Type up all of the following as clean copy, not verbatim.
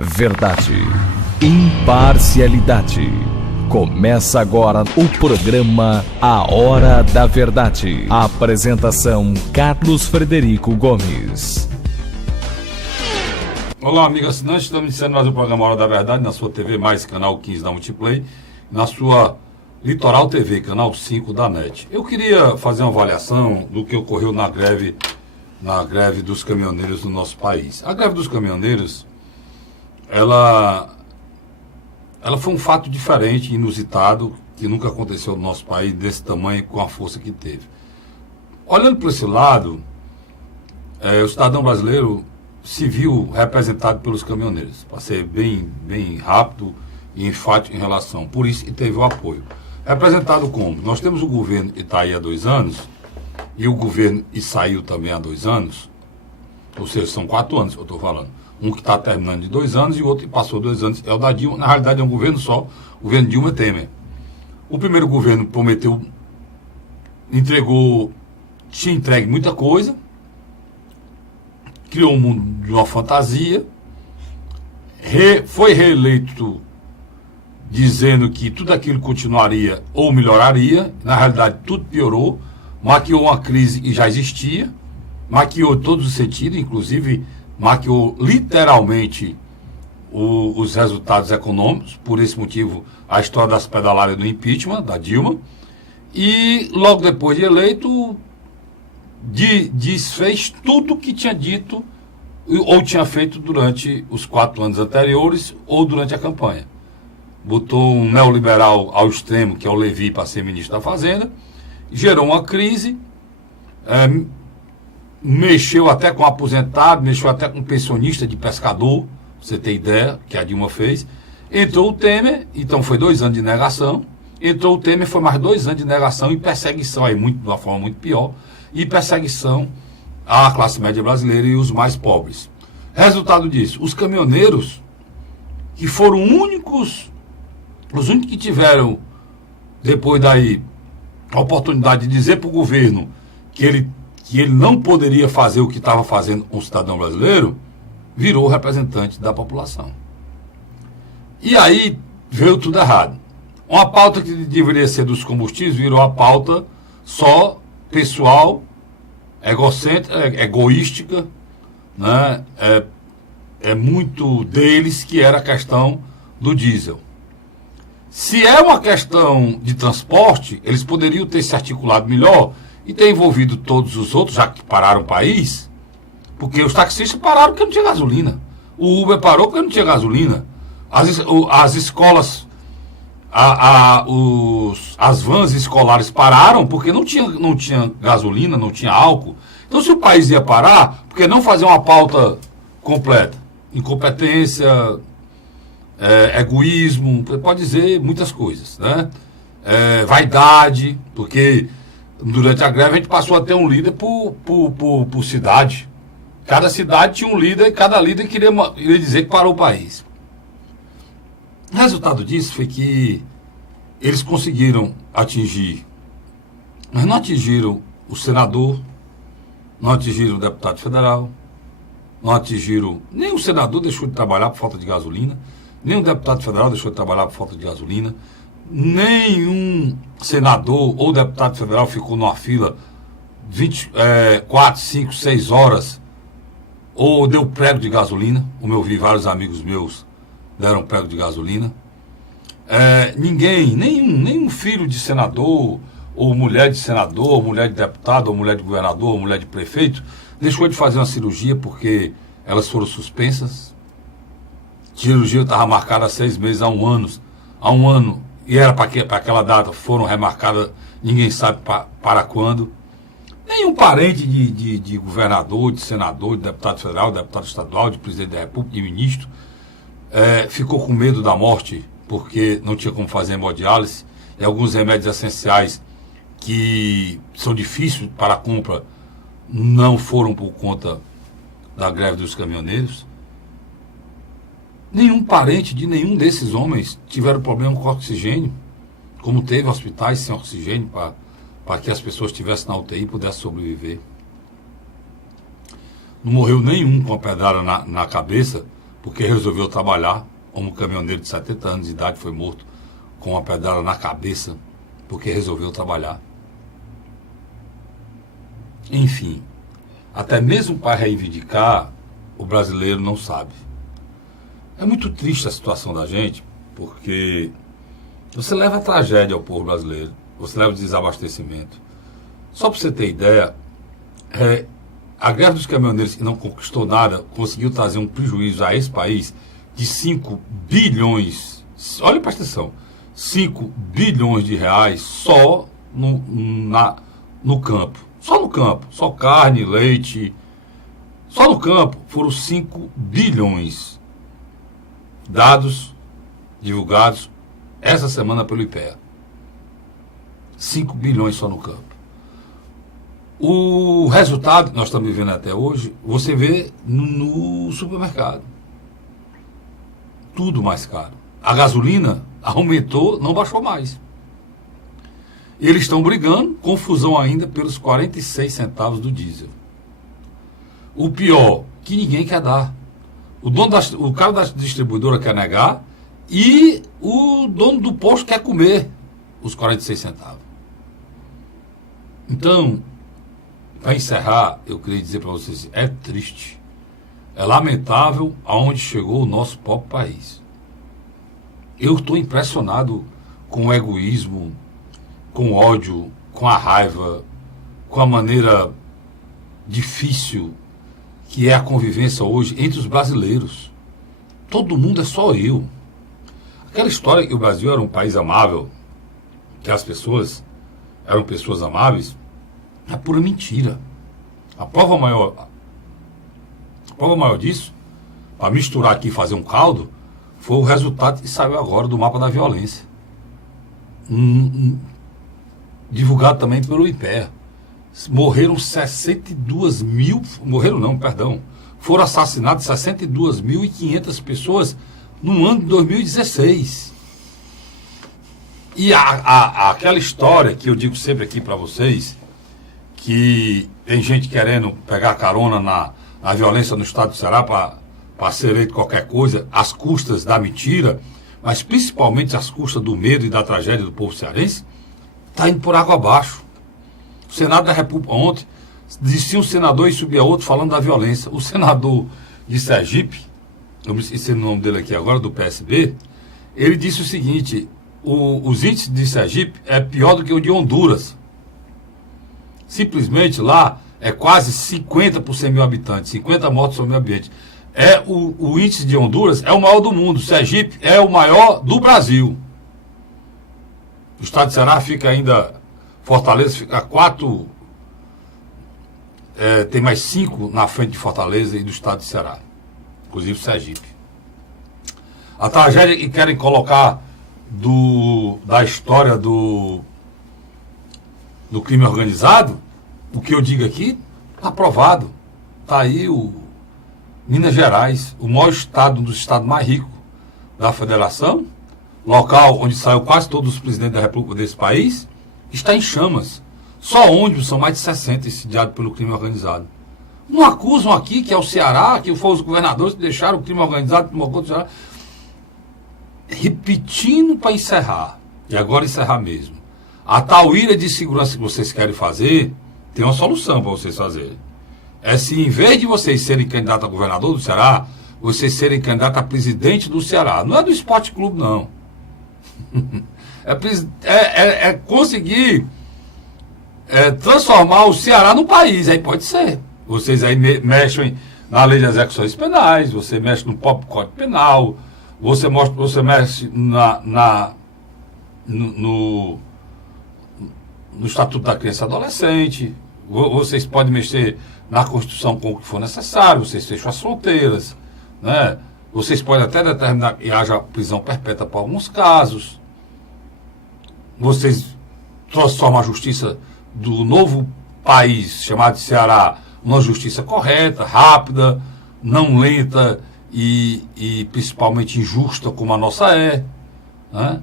Verdade, imparcialidade. Começa agora o programa A Hora da Verdade. A apresentação Carlos Frederico Gomes. Olá, amigo assinante, estamos iniciando mais um programa A Hora da Verdade na sua TV Mais, canal 15 da Multiplay, na sua Litoral TV, canal 5 da NET. Eu queria fazer uma avaliação do que ocorreu na greve dos caminhoneiros no nosso país. A greve dos caminhoneiros, ela foi um fato diferente, inusitado, que nunca aconteceu no nosso país, desse tamanho, com a força que teve. Olhando por esse lado, o cidadão brasileiro se viu representado pelos caminhoneiros, para ser bem rápido e enfático em relação. Por isso, e teve o apoio. Representado como? Nós temos o governo que está aí há 2 anos, e o governo que saiu também há 2 anos, ou seja, são 4 anos que eu estou falando. Um que está terminando de 2 anos e o outro que passou 2 anos, é o da Dilma. Na realidade é um governo só, o governo Dilma Temer. O primeiro governo prometeu, tinha entregue muita coisa, criou um mundo de uma fantasia, foi reeleito dizendo que tudo aquilo continuaria ou melhoraria. Na realidade tudo piorou, maquiou uma crise que já existia, maquiou todos os sentidos, inclusive maquiou literalmente os resultados econômicos. Por esse motivo, a história das pedaladas do impeachment da Dilma. E logo depois de eleito, desfez tudo que tinha dito ou tinha feito durante os 4 anos anteriores ou durante a campanha. Botou um neoliberal ao extremo, que é o Levi, para ser ministro da Fazenda, gerou uma crise, mexeu até com aposentado, mexeu até com pensionista de pescador, pra você ter ideia, que a Dilma fez. Entrou o Temer, então foi 2 anos de negação. Entrou o Temer, foi mais 2 anos de negação e perseguição, aí de uma forma muito pior, e perseguição à classe média brasileira e os mais pobres. Resultado disso, os caminhoneiros, que foram os únicos que tiveram, depois daí, a oportunidade de dizer para o governo que ele não poderia fazer o que estava fazendo com o cidadão brasileiro, virou representante da população. E aí veio tudo errado. Uma pauta que deveria ser dos combustíveis virou a pauta só pessoal, egocêntrica, egoística, né? É muito deles, que era a questão do diesel. Se é uma questão de transporte, eles poderiam ter se articulado melhor e ter envolvido todos os outros, já que pararam o país, porque os taxistas pararam porque não tinha gasolina. O Uber parou porque não tinha gasolina. As escolas, as vans escolares pararam porque não tinha gasolina, não tinha álcool. Então, se o país ia parar, por que não fazer uma pauta completa? Incompetência, egoísmo, pode dizer muitas coisas, né? Vaidade, porque durante a greve a gente passou a ter um líder por cidade. Cada cidade tinha um líder e cada líder queria dizer que parou o país. O resultado disso foi que eles conseguiram atingir, mas não atingiram o senador, não atingiram o deputado federal, não atingiram, nem o senador deixou de trabalhar por falta de gasolina, nem o deputado federal deixou de trabalhar por falta de gasolina, nenhum senador ou deputado federal ficou numa fila 4, 5, 6 horas ou deu prego de gasolina, como eu vi vários amigos meus deram prego de gasolina. Nenhum filho de senador, ou mulher de senador, ou mulher de deputado, ou mulher de governador, ou mulher de prefeito, deixou de fazer uma cirurgia porque elas foram suspensas. A cirurgia estava marcada há 6 meses, há um ano, e era para aquela data, foram remarcadas, ninguém sabe para quando. Nenhum parente de governador, de senador, de deputado federal, de deputado estadual, de presidente da República, de ministro, ficou com medo da morte, porque não tinha como fazer hemodiálise, e alguns remédios essenciais que são difíceis para a compra não foram por conta da greve dos caminhoneiros. Nenhum parente de nenhum desses homens tiveram problema com oxigênio, como teve hospitais sem oxigênio para que as pessoas que estivessem na UTI pudessem sobreviver. Não morreu nenhum com a pedrada na cabeça porque resolveu trabalhar. Um caminhoneiro de 70 anos de idade foi morto com uma pedrada na cabeça, porque resolveu trabalhar. Enfim, até mesmo para reivindicar, o brasileiro não sabe. É muito triste a situação da gente, porque você leva a tragédia ao povo brasileiro, você leva o desabastecimento. Só para você ter ideia, a greve dos caminhoneiros, que não conquistou nada, conseguiu trazer um prejuízo a esse país de 5 bilhões, olha, presta atenção, 5 bilhões de reais só no campo. Só no campo, só carne, leite, só no campo foram 5 bilhões dados, divulgados essa semana pelo IPEA. 5 bilhões só no campo. O resultado que nós estamos vivendo até hoje, você vê no supermercado. Tudo mais caro. A gasolina aumentou, não baixou mais. Eles estão brigando, confusão ainda pelos 46 centavos do diesel. O pior, que ninguém quer dar. O cara da distribuidora quer negar e o dono do posto quer comer os 46 centavos. Então, para encerrar, eu queria dizer para vocês, é triste, é lamentável aonde chegou o nosso próprio país. Eu estou impressionado com o egoísmo, com o ódio, com a raiva, com a maneira difícil que é a convivência hoje entre os brasileiros. Todo mundo é só eu. Aquela história que o Brasil era um país amável, que as pessoas eram pessoas amáveis, é pura mentira. A prova maior disso, para misturar aqui e fazer um caldo, foi o resultado que saiu agora do mapa da violência. Divulgado também pelo IPEA. Morreram 62 mil, foram assassinadas 62.500 pessoas no ano de 2016. E aquela história que eu digo sempre aqui para vocês, que tem gente querendo pegar carona na violência no estado do Ceará para ser eleito qualquer coisa, às custas da mentira, mas principalmente às custas do medo e da tragédia do povo cearense, está indo por água abaixo. O Senado da República ontem, descia um senador e subia outro falando da violência. O senador de Sergipe, eu me esqueci o nome dele aqui agora, do PSB, ele disse o seguinte: os índices de Sergipe é pior do que o de Honduras. Simplesmente lá é quase 50 por 100 mil habitantes, 50 mortos por 100 mil habitantes. O índice de Honduras é o maior do mundo, Sergipe é o maior do Brasil. O estado de Ceará fica ainda, Fortaleza fica 4, tem mais 5 na frente de Fortaleza e do estado de Ceará, inclusive Sergipe. A tragédia que querem colocar da história do crime organizado, o que eu digo aqui, está provado. Está aí Minas Gerais, o maior estado, um dos estados mais ricos da federação, local onde saiu quase todos os presidentes da república desse país, está em chamas. Só ônibus são mais de 60 incendiados pelo crime organizado. Não acusam aqui que é o Ceará, que foram os governadores que deixaram o crime organizado tomar conta do Ceará. Repetindo para encerrar, e agora encerrar mesmo. A tal ilha de segurança que vocês querem fazer, tem uma solução para vocês fazerem. É se em vez de vocês serem candidatos a governador do Ceará, vocês serem candidatos a presidente do Ceará. Não é do Esporte Clube, não. É conseguir transformar o Ceará no país. Aí pode ser. Vocês aí mexem na lei de execuções penais, você mexe no próprio Código Penal, você mexe no Estatuto da Criança e Adolescente, vocês podem mexer na Constituição com o que for necessário, vocês fecham as fronteiras, né? Vocês podem até determinar que haja prisão perpétua para alguns casos. Vocês transformam a justiça do novo país, chamado de Ceará, numa justiça correta, rápida, não lenta e principalmente injusta como a nossa é, né?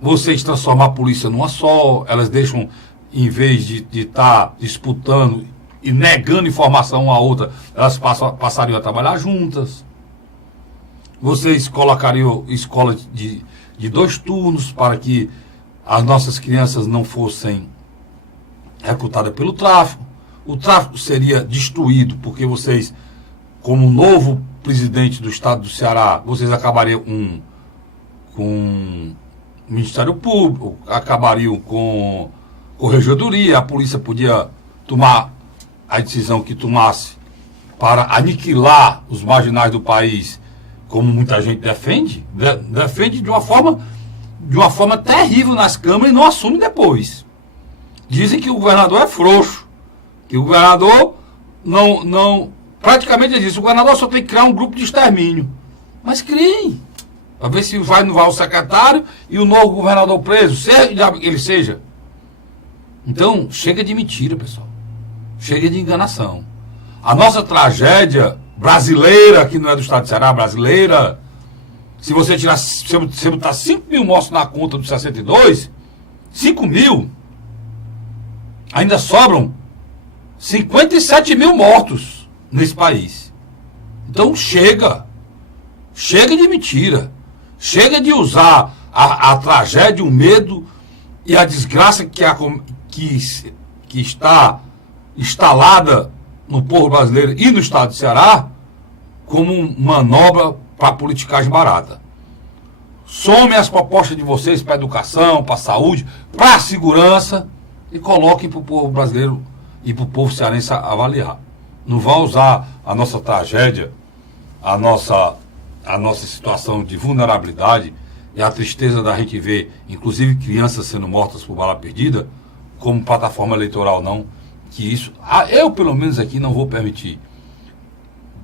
Vocês transformam a polícia numa só, elas deixam, em vez de estar disputando e negando informação uma à outra, elas passariam a trabalhar juntas. vocês colocariam escola de 2 turnos para que as nossas crianças não fossem recrutadas pelo tráfico. O tráfico seria destruído porque vocês, como novo presidente do estado do Ceará, vocês acabariam com o Ministério Público, acabariam com Corregedoria, a polícia podia tomar a decisão que tomasse para aniquilar os marginais do país, como muita gente defende, defende de uma forma terrível nas câmaras e não assume depois. Dizem que o governador é frouxo, que o governador não praticamente diz, o governador só tem que criar um grupo de extermínio. Mas criem, para ver se não vai o secretário e o novo governador preso, seja ele seja. Então, chega de mentira, pessoal. Chega de enganação. A nossa tragédia brasileira, que não é do estado de Ceará, brasileira, se você tirar, se você botar 5 mil mortos na conta dos 62, 5 mil, ainda sobram 57 mil mortos nesse país. Então chega de mentira, chega de usar a tragédia, o medo e a desgraça que está instalada no povo brasileiro e no estado de Ceará como manobra para politicagem barata. Somem as propostas de vocês para a educação, para a saúde, para a segurança e coloquem para o povo brasileiro e para o povo cearense avaliar. Não vão usar a nossa tragédia, a nossa situação de vulnerabilidade e a tristeza da gente ver, inclusive, crianças sendo mortas por bala perdida, como plataforma eleitoral, não. Que isso, eu pelo menos aqui não vou permitir.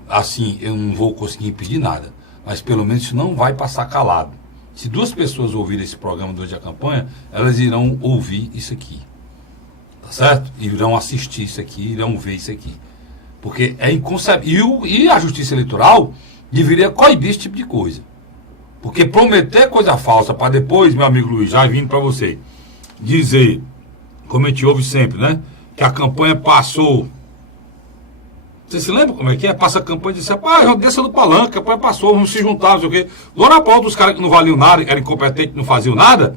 Assim, eu não vou conseguir impedir nada, mas pelo menos isso não vai passar calado. Se 2 pessoas ouvirem esse programa durante a campanha, elas irão ouvir isso aqui. Tá certo? Irão assistir isso aqui, irão ver isso aqui. Porque é inconcebível. E a Justiça Eleitoral deveria coibir esse tipo de coisa. Porque prometer coisa falsa para depois, meu amigo Luiz, já vindo para você, dizer, como a gente ouve sempre, né? Que a campanha passou. Você se lembra como é que é? Passa a campanha e diz, desça do palanque, a campanha passou, vamos se juntar, não sei o quê. Agora a pauta dos caras que não valiam nada, eram incompetentes, não faziam nada,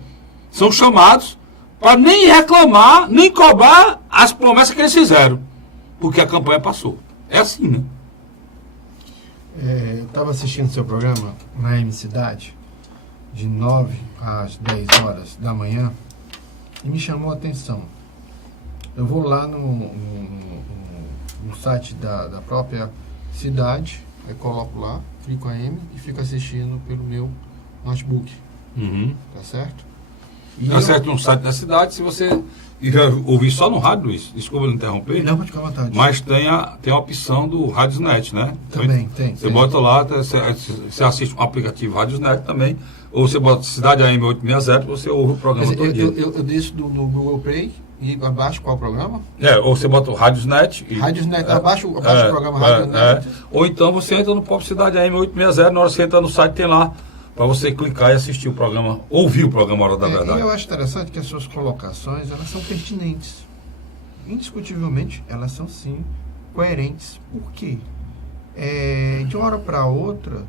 são chamados para nem reclamar, nem cobrar as promessas que eles fizeram. Porque a campanha passou. É assim, né? Eu estava assistindo seu programa na M Cidade, de 9 às 10 horas da manhã, e me chamou a atenção. Eu vou lá no site da própria cidade, aí coloco lá, clico a M e fico assistindo pelo meu notebook. Tá certo? Tá certo no site da cidade, se você ouvir só no rádio, Luiz, desculpa me interromper. Não, pode ficar à vontade. Mas tem a opção do Radiosnet, né? Também, tem. Você bota lá, você assiste um aplicativo Radiosnet também, ou você bota Cidade AM 860, você ouve o programa todo dia. Eu deixo no Google Play e abaixo qual o programa? Ou você bota o Radiosnet. Radiosnet, abaixo o programa Radiosnet. Ou então você entra no próprio Cidade AM 860, na hora que você entra no site tem lá, para você clicar e assistir o programa, ouvir o programa Hora da Verdade. Eu acho interessante que as suas colocações, elas são pertinentes. Indiscutivelmente, elas são sim coerentes. Por quê? De uma hora para outra,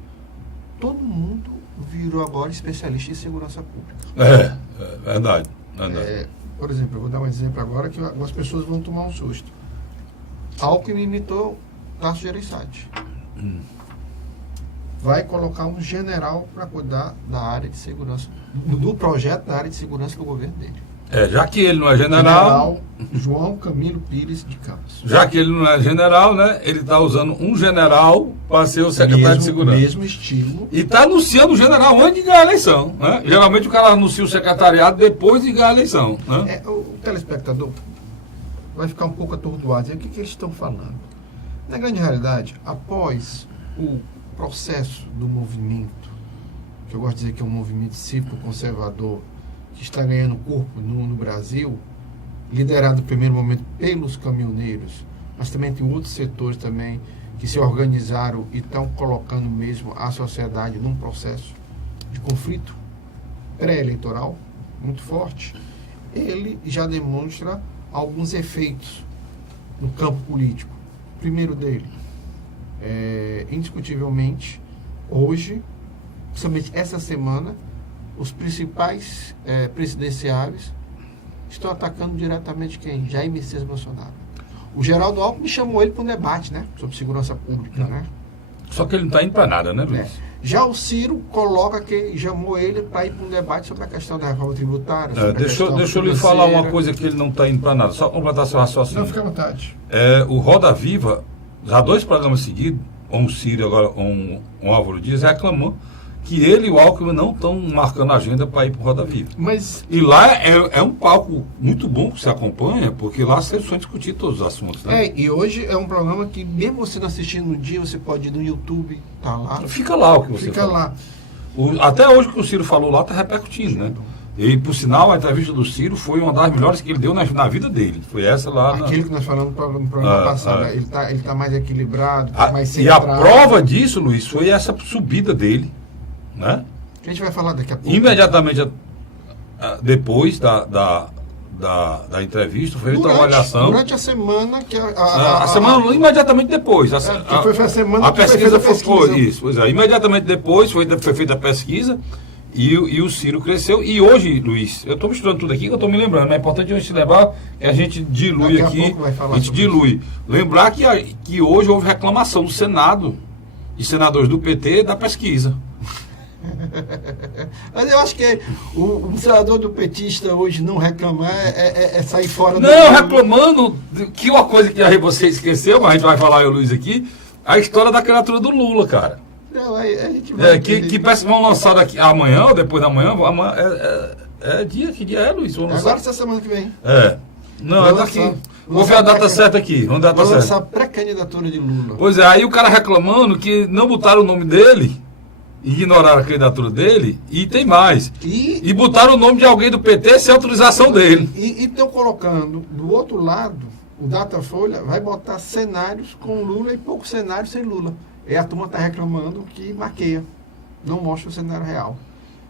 todo mundo virou agora especialista em segurança pública. Verdade. Por exemplo, eu vou dar um exemplo agora que algumas pessoas vão tomar um susto. Alckmin imitou Tasso Gereissati. Vai colocar um general para cuidar da área de segurança, do projeto da área de segurança do governo dele. Já que ele não é general João Camilo Pires de Campos. Já que ele não é general, né? Ele está usando um general para ser o secretário de segurança. Mesmo estilo. E está anunciando o general antes de ganhar a eleição. Né? Geralmente o cara anuncia o secretariado depois de ganhar a eleição. Né? O telespectador vai ficar um pouco atordoado. O que eles estão falando? Na grande realidade, após o processo do movimento, que eu gosto de dizer que é um movimento cívico conservador, que está ganhando corpo no Brasil, liderado no primeiro momento pelos caminhoneiros, mas também tem outros setores também que se organizaram e estão colocando mesmo a sociedade num processo de conflito pré-eleitoral muito forte. Ele já demonstra alguns efeitos no campo político. O primeiro dele, indiscutivelmente, hoje principalmente essa semana, os principais presidenciáveis estão atacando diretamente quem? Jair Messias Bolsonaro. O Geraldo Alckmin chamou ele para um debate, né? Sobre segurança pública, né? Só que ele não está indo para nada, né, Luiz? Já o Ciro coloca que chamou ele para ir para um debate sobre a questão da reforma tributária. Deixa eu lhe falar uma coisa que ele não está indo para nada. Só completar seu raciocínio. Não, fica à vontade. O Roda Viva, já 2 programas seguidos, um Ciro agora, um Álvaro Dias, reclamou que ele e o Alckmin não estão marcando agenda para ir para o Roda Viva. Mas... E lá é um palco muito bom que você acompanha, porque lá vocês vão discutir todos os assuntos. Né? E hoje é um programa que, mesmo você não assistindo no dia, você pode ir no YouTube, tá lá. Fica lá o que você Fica fala. lá. Até hoje que o Ciro falou lá está repercutindo, né? E, por sinal, a entrevista do Ciro foi uma das melhores que ele deu na vida dele. Foi essa lá. Aquilo que nós falamos no programa passado. Ele tá mais equilibrado, mais e a centrado. prova disso, Luiz, foi essa subida dele. Né? Que a gente vai falar daqui a pouco. Imediatamente depois da entrevista, foi feita uma avaliação. Durante a semana que a semana imediatamente depois. Foi a semana a que pesquisa foi feita a pesquisa. Isso, pois é. Imediatamente depois foi feita a pesquisa e o Ciro cresceu. E hoje, Luiz, eu estou misturando tudo aqui que eu estou me lembrando, mas é importante a gente lembrar que a gente dilui daqui aqui. A gente dilui. Lembrar que hoje houve reclamação do Senado e senadores do PT da pesquisa. Mas eu acho que o senador do petista hoje não reclamar é sair fora Não, reclamando que uma coisa que você esqueceu, mas a gente vai falar, eu, Luiz, aqui, a história da candidatura do Lula, cara. Não, a gente vai que parece que vão lançar daqui amanhã ou depois da manhã. Que dia é, Luiz? Agora essa semana que vem. Não, é daqui. Vou ver a data certa aqui. Vamos lançar a pré-candidatura de Lula. Pois é, aí o cara reclamando que não botaram o nome dele. Ignoraram a candidatura dele e tem mais. E botaram o nome de alguém do PT sem autorização dele. E estão colocando do outro lado, o Datafolha vai botar cenários com Lula e poucos cenários sem Lula. E a turma está reclamando que maqueia, não mostra o cenário real.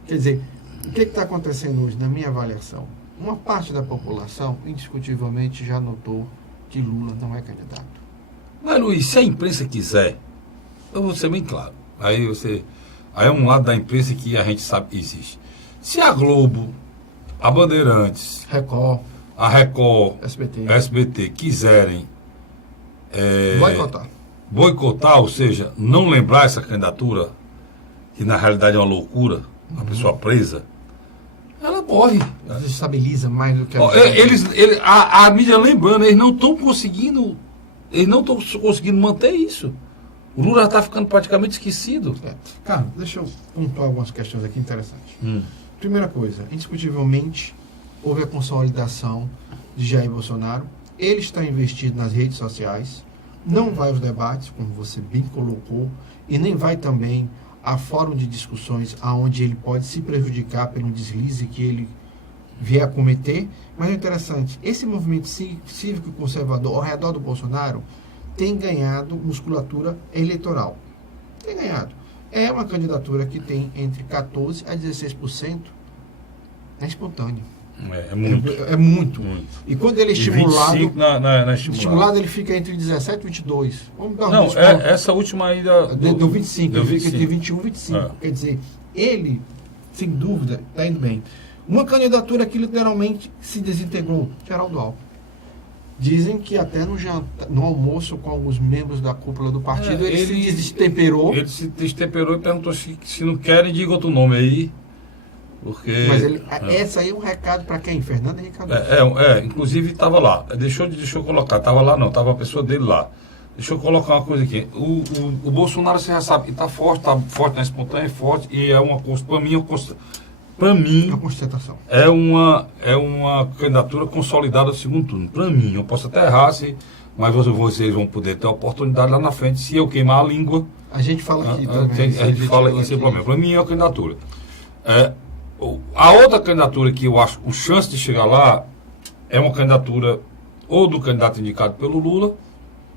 Quer dizer, o que está acontecendo hoje, na minha avaliação? Uma parte da população, indiscutivelmente, já notou que Lula não é candidato. Mas, Luiz, se a imprensa quiser, eu vou ser bem claro. Aí é um lado da imprensa que a gente sabe que existe. Se a Globo, a Bandeirantes, a Record, SBT quiserem boicotar, ou seja, não lembrar essa candidatura, que na realidade é uma loucura, uma pessoa presa, ela morre. Desestabiliza mais do que a mídia lembrando, eles não estão conseguindo manter isso. O Lula já está ficando praticamente esquecido. Cara, deixa eu pontuar algumas questões aqui interessantes. Primeira coisa, indiscutivelmente, houve a consolidação de Jair Bolsonaro. Ele está investido nas redes sociais, não vai aos debates, como você bem colocou, e nem vai também a fórum de discussões onde ele pode se prejudicar pelo deslize que ele vier a cometer. Mas é interessante, esse movimento cívico e conservador ao redor do Bolsonaro tem ganhado musculatura eleitoral. Tem ganhado. É uma candidatura que tem entre 14% a 16%. É espontâneo. É muito. É muito. E quando ele é estimulado, estimulado, ele fica entre 17 e 22. Vamos dar não, essa última aí do 25. Ele fica entre 21 e 25. Quer dizer, ele, sem dúvida, está indo bem. Uma candidatura que literalmente se desintegrou, Geraldo Alckmin. Dizem que até no almoço com alguns membros da cúpula do partido, ele se destemperou. Ele se destemperou e perguntou se não querem, diga outro nome aí. Porque, mas essa aí é um recado para quem? Fernando Henrique Cardoso. Inclusive estava lá. Deixa eu colocar. Estava lá não, estava a pessoa dele lá. Deixa eu colocar uma coisa aqui. O Bolsonaro, você já sabe, está forte na espontânea, é forte, e é uma coisa, para mim, a constatação. É uma candidatura consolidada ao segundo turno. Para mim, eu posso até errar, mas vocês vão poder ter a oportunidade lá na frente. Se eu queimar a língua... A gente fala aqui também. A gente fala aqui sem problema. Para mim é uma candidatura. A outra candidatura que eu acho com chance de chegar lá é uma candidatura ou do candidato indicado pelo Lula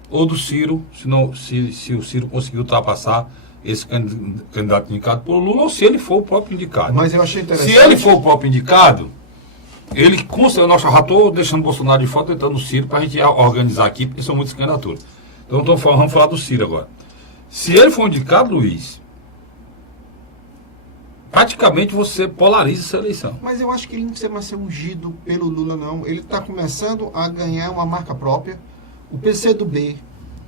ou do Ciro, se o Ciro conseguir ultrapassar esse candidato indicado pelo Lula, ou se ele for o próprio indicado. Mas eu achei interessante. Se ele for o próprio indicado, ele consegue. Eu já estou deixando o Bolsonaro de fora, tentando o Ciro para a gente organizar aqui, porque são muitas candidaturas. Então vamos falar do Ciro agora. Se ele for indicado, Luiz, praticamente você polariza essa eleição. Mas eu acho que ele não precisa mais ser ungido pelo Lula, não. Ele está começando a ganhar uma marca própria. O PCdoB,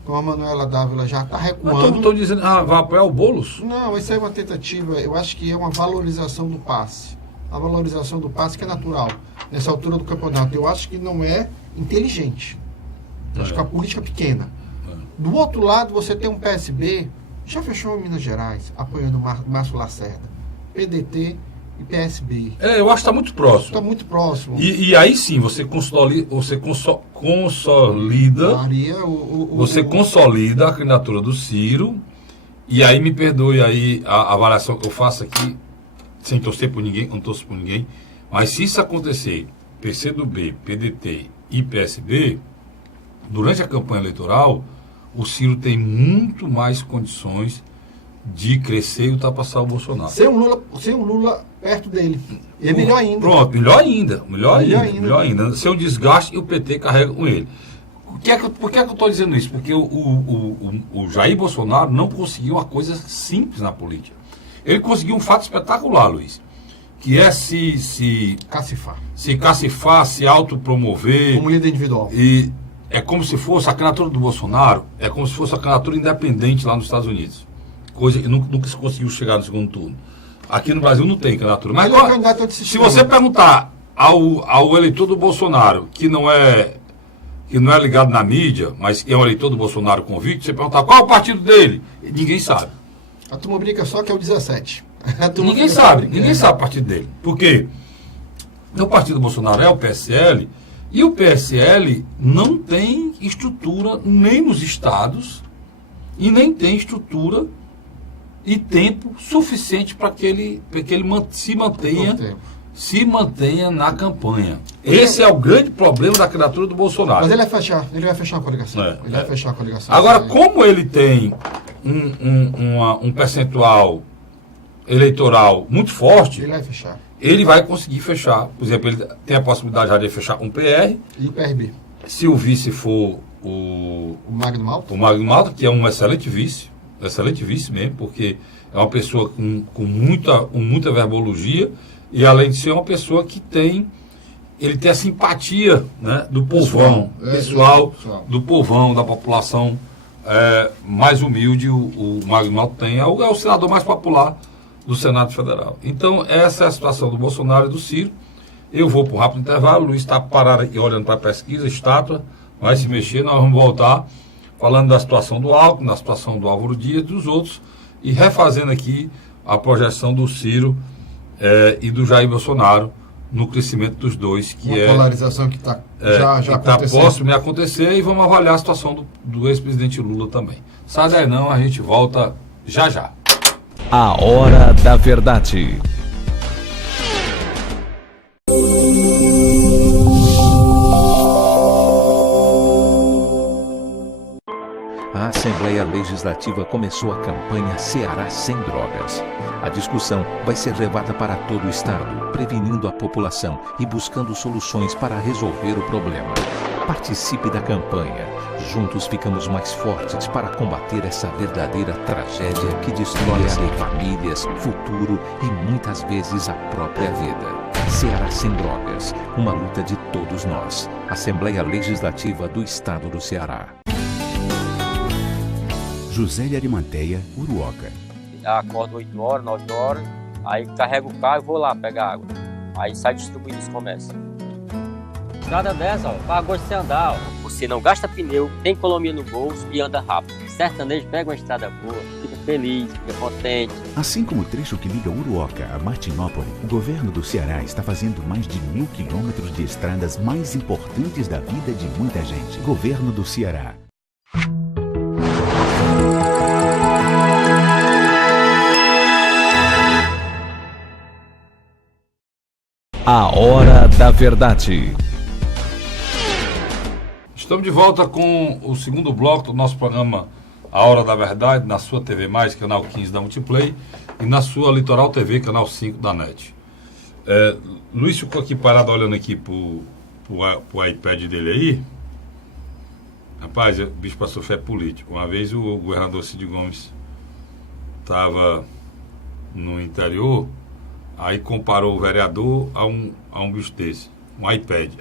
com a Manuela Dávila, já está recuando. Não estou dizendo, vai apoiar o Boulos? Não, isso é uma tentativa, eu acho que é uma valorização do passe. A valorização do passe que é natural, nessa altura do campeonato. Eu acho que não é inteligente. Eu acho que é uma política pequena. Do outro lado, você tem um PSB, já fechou em Minas Gerais, apoiando Márcio Lacerda. PDT e PSB. Eu acho que está muito próximo. Está muito próximo. E aí sim, você consolida, você consolida a candidatura do Ciro, e aí me perdoe aí a avaliação que eu faço aqui, sem torcer por ninguém, não torço por ninguém, mas se isso acontecer, PCdoB, PDT e PSB, durante a campanha eleitoral, o Ciro tem muito mais condições de crescer e ultrapassar o Bolsonaro. Sem um Lula perto dele. E é melhor ainda. Pronto, melhor ainda. Sem um desgaste e o PT carrega com ele. Por que é que eu estou dizendo isso? Porque o Jair Bolsonaro não conseguiu uma coisa simples na política. Ele conseguiu um fato espetacular, Luiz, que é se cacifar, se autopromover. Como líder individual. E é como se fosse a candidatura do Bolsonaro, é como se fosse a candidatura independente lá nos Estados Unidos. Coisa que nunca se conseguiu chegar no segundo turno. Aqui no Brasil não tem candidatura. Mas agora, se você perguntar ao eleitor do Bolsonaro, que não é ligado na mídia, mas é um eleitor do Bolsonaro convicto, você perguntar qual é o partido dele, ninguém sabe. A turma brinca só que é o 17. Ninguém sabe o partido dele. Por quê? O partido do Bolsonaro é o PSL, e o PSL não tem estrutura nem nos estados, e nem tem estrutura e tempo suficiente para que ele se mantenha na campanha. Esse é o grande problema da candidatura do Bolsonaro. Mas ele vai fechar a coligação. Vai fechar a coligação. Agora, como ele tem um percentual eleitoral muito forte, ele vai fechar. Ele vai conseguir fechar. Por exemplo, ele tem a possibilidade já de fechar um PR. E o PRB. Se o vice for o Magno Malta. O Magno Malta, que é um excelente vice mesmo, porque é uma pessoa com muita verbologia, e além de ser uma pessoa que ele tem a simpatia, né, do povão, pessoal, do povão, da população mais humilde. O Magno Malta é o senador mais popular do Senado Federal. Então, essa é a situação do Bolsonaro e do Ciro. Eu vou para um rápido intervalo. O Luiz está parado aqui olhando para a pesquisa, estátua, vai se mexer. Nós vamos voltar falando da situação do Alckmin, da situação do Álvaro Dias e dos outros, e refazendo aqui a projeção do Ciro e do Jair Bolsonaro no crescimento dos dois, que uma polarização que está já próximo de acontecer, e vamos avaliar a situação do ex-presidente Lula também. Sai daí não, a gente volta já já. A Hora da Verdade. A Assembleia Legislativa começou a campanha Ceará Sem Drogas. A discussão vai ser levada para todo o estado, prevenindo a população e buscando soluções para resolver o problema. Participe da campanha. Juntos ficamos mais fortes para combater essa verdadeira tragédia que destrói famílias, futuro e muitas vezes a própria vida. Ceará Sem Drogas, uma luta de todos nós. Assembleia Legislativa do Estado do Ceará. José de Arimateia, Uruoca. Acordo 8 horas, 9 horas, aí carrego o carro e vou lá pegar água. Aí sai distribuindo os comércios. Estrada dessa, ó, pagou de você andar, ó. Você não gasta pneu, tem economia no bolso e anda rápido. Sertanejo pega uma estrada boa, fica feliz, fica contente. Assim como o trecho que liga Uruoca a Martinópole, o governo do Ceará está fazendo mais de 1.000 quilômetros de estradas mais importantes da vida de muita gente. Governo do Ceará. A Hora da Verdade. Estamos de volta com o segundo bloco do nosso programa A Hora da Verdade, na sua TV Mais, canal 15 da Multiplay, e na sua Litoral TV, canal 5 da NET. Luiz ficou aqui parado olhando aqui pro iPad dele aí. Rapaz, o bicho passou fé político. Uma vez o governador Cid Gomes estava no interior Aí comparou o vereador a um bicho desse. Um iPad.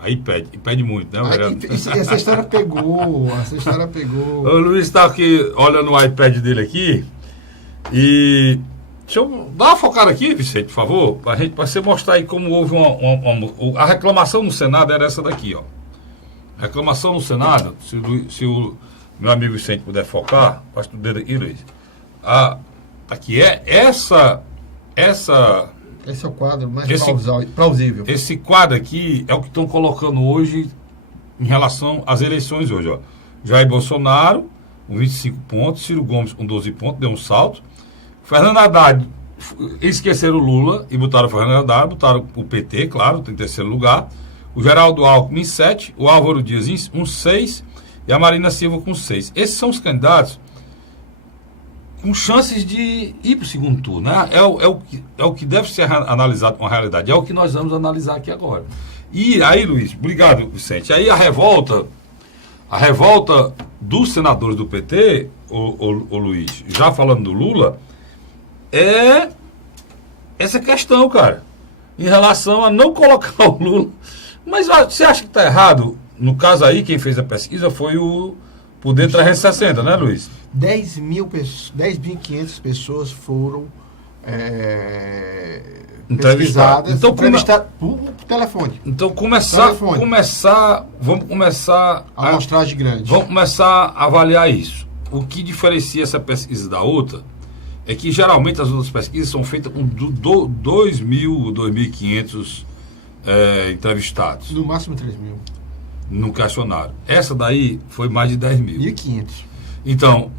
Aí pede muito, né, o vereador? Essa história pegou. O Luiz está aqui olhando o iPad dele aqui. E deixa eu dar uma focada aqui, Vicente, por favor, para você mostrar aí como houve a reclamação no Senado era essa daqui, ó. Reclamação no Senado, se o meu amigo Vicente puder focar, faz o dedo aqui, Luiz. Aqui é essa. Esse é o quadro mais plausível. Esse quadro aqui é o que estão colocando hoje em relação às eleições hoje, ó. Jair Bolsonaro com 25 pontos, Ciro Gomes com 12 pontos, deu um salto. Fernando Haddad, esqueceram o Lula e botaram o Fernando Haddad, botaram o PT, claro, em terceiro lugar. O Geraldo Alckmin em 7, o Álvaro Dias em 6 e a Marina Silva com 6. Esses são os candidatos com chances de ir para o segundo turno, né? É o que deve ser analisado com a realidade. É o que nós vamos analisar aqui agora. E aí, Luiz, obrigado, Vicente. Aí a revolta dos senadores do PT, o Luiz, já falando do Lula, é essa questão, cara, em relação a não colocar o Lula. Mas você acha que está errado? No caso aí, quem fez a pesquisa foi o Poder 360, né, Luiz? 10.500 pessoas foram entrevistadas. Então, por telefone. Então, vamos começar a amostragem grande. Vamos começar a avaliar isso. O que diferencia essa pesquisa da outra é que geralmente as outras pesquisas são feitas com 2.000, 2.500 entrevistados. No máximo 3.000. No questionário. Essa daí foi mais de 10.000. 1.500. Então,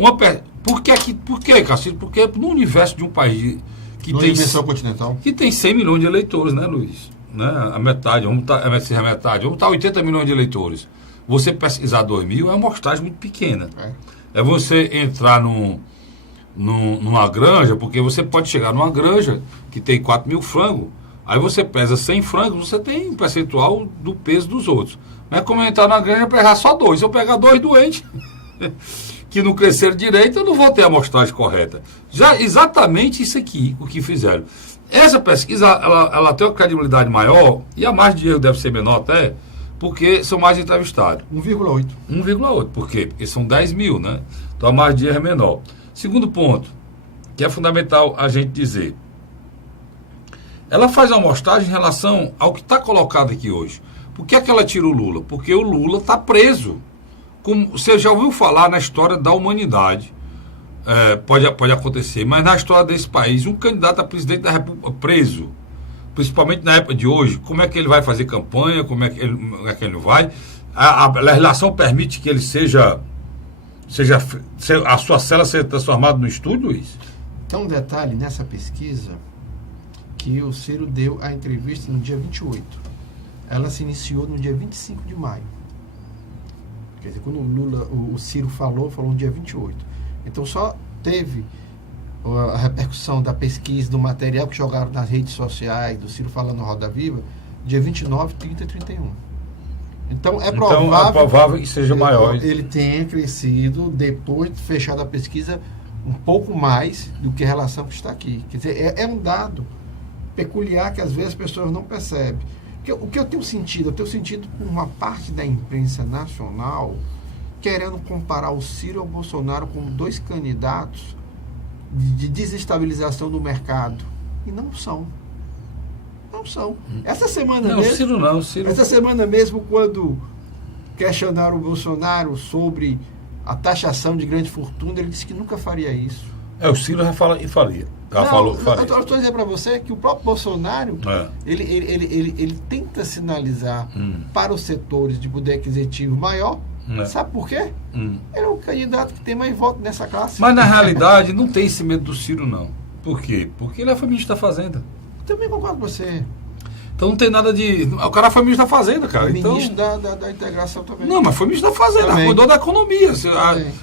por que, Cacildo? Porque no universo de um país que tem dimensão continental, que tem 100 milhões de eleitores, né, Luiz? Né? A metade, vamos estar 80 milhões de eleitores. Você pesquisar 2.000 é uma amostragem muito pequena. É você entrar numa granja, porque você pode chegar numa granja que tem 4.000 frangos, aí você pesa 100 frangos, você tem um percentual do peso dos outros. Não é como entrar na granja e pegar só 2. Se eu pegar 2 doentes que não cresceram direito, eu não vou ter a amostragem correta. Já exatamente isso aqui, o que fizeram. Essa pesquisa, ela tem uma credibilidade maior, e a margem de erro deve ser menor até, porque são mais entrevistados. 1,8. 1,8. Por quê? Porque são 10.000, né? Então a margem de erro é menor. Segundo ponto, que é fundamental a gente dizer. Ela faz uma amostragem em relação ao que está colocado aqui hoje. Por que é que ela tira o Lula? Porque o Lula está preso. Como você já ouviu falar na história da humanidade, pode acontecer, mas na história desse país, um candidato a presidente da República preso, principalmente na época de hoje, como é que ele vai fazer campanha, como é que ele vai? A legislação permite que ele a sua cela seja transformada no estúdio, Luiz? Então, um detalhe nessa pesquisa, que o Ciro deu a entrevista no dia 28. Ela se iniciou no dia 25 de maio. Quer dizer, quando o Ciro falou no dia 28. Então só teve a repercussão da pesquisa, do material que jogaram nas redes sociais, do Ciro falando no Roda Viva, dia 29, 30 e 31. Então é provável que seja maior. Ele tenha crescido, depois de fechada a pesquisa, um pouco mais do que a relação que está aqui. Quer dizer, é um dado peculiar que às vezes as pessoas não percebem. O que eu tenho sentido? Eu tenho sentido por uma parte da imprensa nacional querendo comparar o Ciro ao Bolsonaro como dois candidatos de desestabilização do mercado. E não são. Não são. Essa semana mesmo... Ciro não, Ciro... Essa semana mesmo, quando questionaram o Bolsonaro sobre a taxação de grande fortuna, ele disse que nunca faria isso. O Ciro já fala e faria. Eu estou dizendo para você que o próprio Bolsonaro ele tenta sinalizar para os setores de poder aquisitivo maior. Sabe por quê? Ele é um candidato que tem mais voto nessa classe. Mas na realidade não tem esse medo do Ciro, não. Por quê? Porque ele é ministro da Fazenda. Também concordo com você. Então não tem nada de... O cara foi ministro da Fazenda, cara. Ministro da integração também. Não, mas foi ministro da Fazenda, cuidou da economia.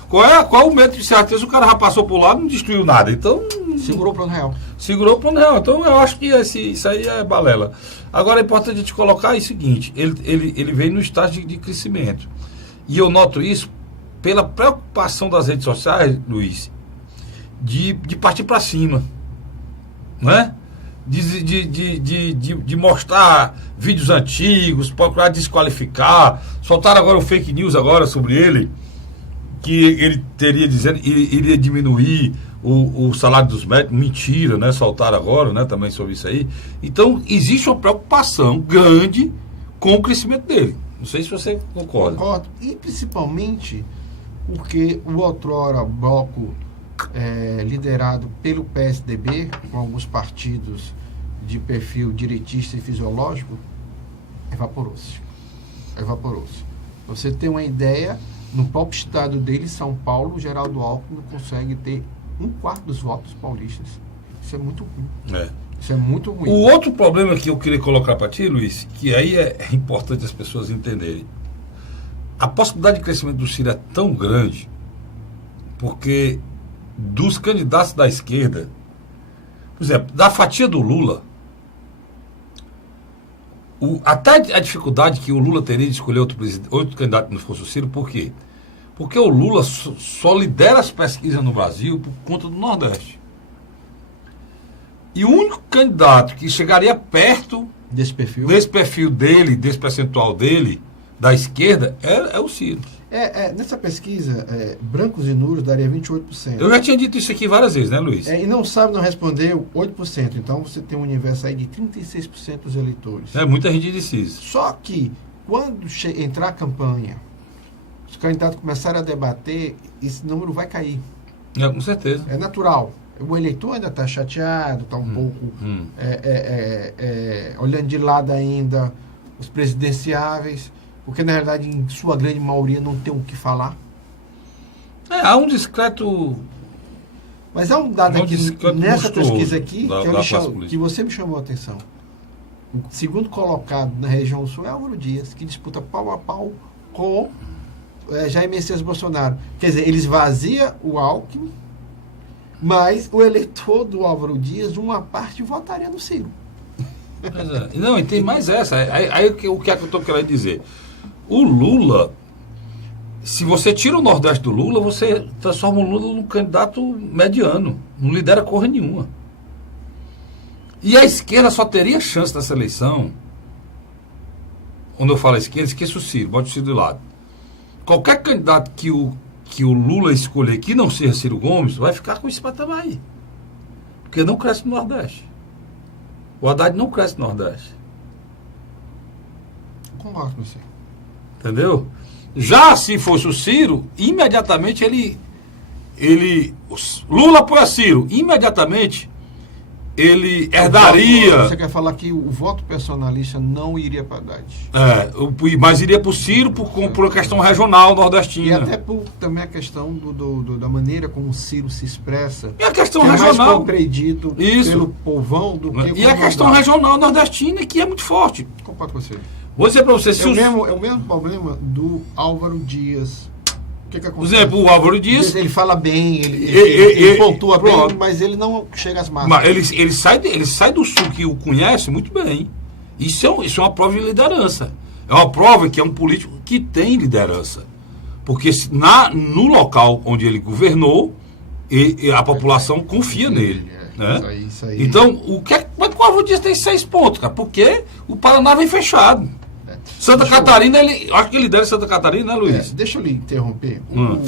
Qual o método de certeza? O cara já passou por lá, não destruiu nada. Então... Segurou o Plano Real. Segurou o Plano Real. Então eu acho que isso aí é balela. Agora é importante a gente colocar o seguinte, ele veio no estágio de crescimento. E eu noto isso pela preocupação das redes sociais, Luiz, de partir para cima. Não é? de mostrar vídeos antigos, procurar desqualificar. Soltaram agora o fake news agora sobre ele, que ele teria dizendo iria diminuir o salário dos médicos. Mentira, né? Soltaram agora, né, também sobre isso aí. Então, existe uma preocupação grande com o crescimento dele. Não sei se você concorda. Concordo. E principalmente porque o outrora bloco liderado pelo PSDB, com alguns partidos de perfil direitista e fisiológico, evaporou-se. Você tem uma ideia, no próprio estado dele, São Paulo, o Geraldo Alckmin consegue ter 1/4 dos votos paulistas. Isso é muito ruim. Isso é muito ruim. O outro problema que eu queria colocar para ti, Luiz, que aí é importante as pessoas entenderem. A possibilidade de crescimento do Ciro é tão grande, porque dos candidatos da esquerda, por exemplo, da fatia do Lula, até a dificuldade que o Lula teria de escolher outro candidato que não fosse o Ciro, por quê? Porque o Lula só lidera as pesquisas no Brasil por conta do Nordeste. E o único candidato que chegaria perto desse perfil dele, desse percentual dele, da esquerda, é o Ciro. Nessa pesquisa, brancos e nulos daria 28%. Eu já tinha dito isso aqui várias vezes, né, Luiz? E não respondeu 8%. Então você tem um universo aí de 36% dos eleitores. É muita gente indecisa. Só que, quando entrar a campanha, os candidatos começarem a debater, esse número vai cair. Com certeza. É natural. O eleitor ainda está chateado, está um pouco olhando de lado ainda os presidenciáveis, porque na realidade, em sua grande maioria, não tem o que falar. Há um discreto... Mas há um dado aqui, nessa pesquisa aqui, que você me chamou a atenção. O segundo colocado na região sul é Álvaro Dias, que disputa pau a pau com Jair Messias Bolsonaro. Quer dizer, ele esvazia o Alckmin, mas o eleitor do Álvaro Dias, uma parte, votaria no Ciro. Não, e tem mais essa. Aí o que é que eu estou querendo dizer? O Lula, se você tira o Nordeste do Lula, você transforma o Lula num candidato mediano. Não lidera porra nenhuma. E a esquerda só teria chance nessa eleição. Quando eu falo esquerda, esqueça o Ciro, bote o Ciro de lado. Qualquer candidato que o Lula escolher que não seja Ciro Gomes, vai ficar com esse patamar aí. Porque não cresce no Nordeste. O Haddad não cresce no Nordeste. Concordo com você. Entendeu? Já se fosse o Ciro, imediatamente Lula por Ciro, imediatamente ele herdaria. Você quer falar que o voto personalista não iria para Haddad? Mas iria para o Ciro por uma questão regional nordestina. E até por também a questão da maneira como o Ciro se expressa. E a questão que regional. É mais compreendido pelo povão do que... E a questão regional nordestina, que é muito forte. Concordo com você. Vou dizer para você... É o mesmo problema do Álvaro Dias. O que acontece? Por exemplo, o Álvaro Dias... Ele fala bem, ele pontua bem, mas ele não chega às massas. Mas ele sai do sul que o conhece muito bem. Isso é uma prova de liderança. É uma prova que é um político que tem liderança. Porque no local onde ele governou, a população confia nele. Né? Isso aí. Então, mas o Álvaro Dias tem 6 pontos, cara. Porque o Paraná vem fechado. Santa Catarina, acho que ele lidera Santa Catarina, né, Luiz? Deixa eu lhe interromper. O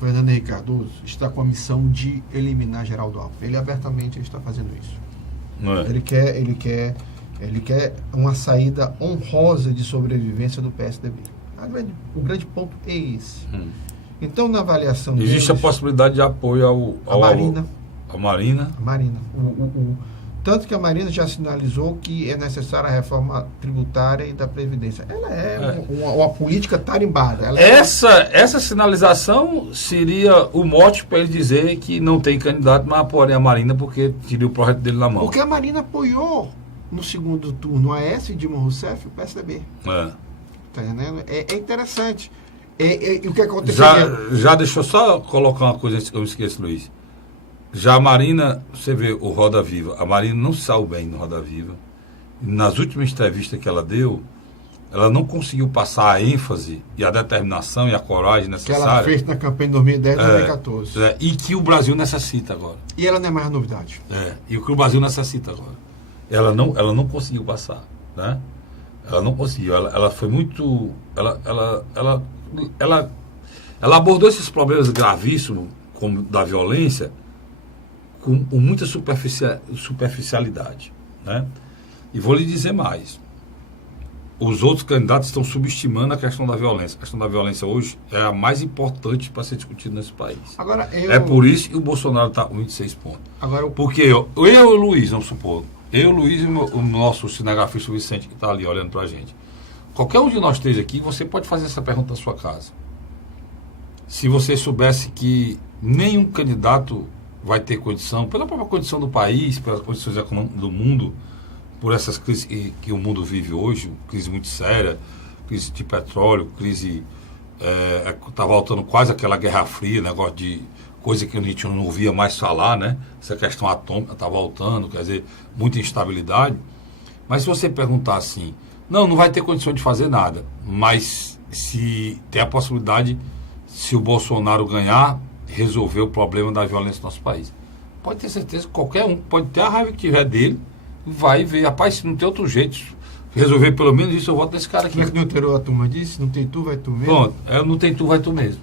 Fernando Henrique Cardoso está com a missão de eliminar Geraldo Alckmin. Ele abertamente está fazendo isso. Ele quer uma saída honrosa de sobrevivência do PSDB. O grande ponto é esse. Então, na avaliação existe a possibilidade de apoio à Marina. A Marina. Tanto que a Marina já sinalizou que é necessária a reforma tributária e da Previdência. Ela é uma política tarimbada. Essa sinalização seria o mote para ele dizer que não tem candidato, mas apoia a Marina porque tirou o projeto dele na mão. Porque a Marina apoiou no segundo turno a Aécio, Dilma Rousseff e o PSDB. Tá entendendo? É interessante. O que aconteceu? Já deixou só colocar uma coisa antes que eu me esqueça, Luiz. Já a Marina, você vê o Roda Viva, a Marina não saiu bem no Roda Viva. Nas últimas entrevistas que ela deu, ela não conseguiu passar a ênfase e a determinação e a coragem necessária. Que ela fez na campanha de 2010 e 2014. E que o Brasil necessita agora. E ela não é mais novidade. E o que o Brasil necessita agora. ela não conseguiu passar, né? Ela não conseguiu, ela foi muito, ela abordou esses problemas gravíssimos, como da violência, com muita superficialidade, né? E vou lhe dizer mais, os outros candidatos estão subestimando a questão da violência. A questão da violência hoje é a mais importante para ser discutida nesse país. Agora, É por isso que o Bolsonaro está com 26 pontos. Agora, Porque eu e o Luiz, vamos supor, eu, o Luiz e o nosso cinegrafista Vicente, que está ali olhando para a gente. Qualquer um de nós três aqui, você pode fazer essa pergunta na sua casa. Se você soubesse que nenhum candidato vai ter condição, pela própria condição do país, pelas condições econômicas do mundo, por essas crises que o mundo vive hoje, crise muito séria, crise de petróleo, crise... Está voltando quase aquela Guerra Fria, negócio de coisa que a gente não ouvia mais falar, né? Essa questão atômica está voltando, quer dizer, muita instabilidade. Mas se você perguntar assim, não vai ter condição de fazer nada, mas se tem a possibilidade, se o Bolsonaro ganhar, resolver o problema da violência no nosso país. Pode ter certeza que qualquer um, pode ter a raiva que tiver dele, vai ver, rapaz, se não tem outro jeito, resolver pelo menos isso, eu voto nesse cara aqui. Como é que no anterior a turma disse? Não tem tu, vai tu mesmo? Pronto, não tem tu, vai tu mesmo.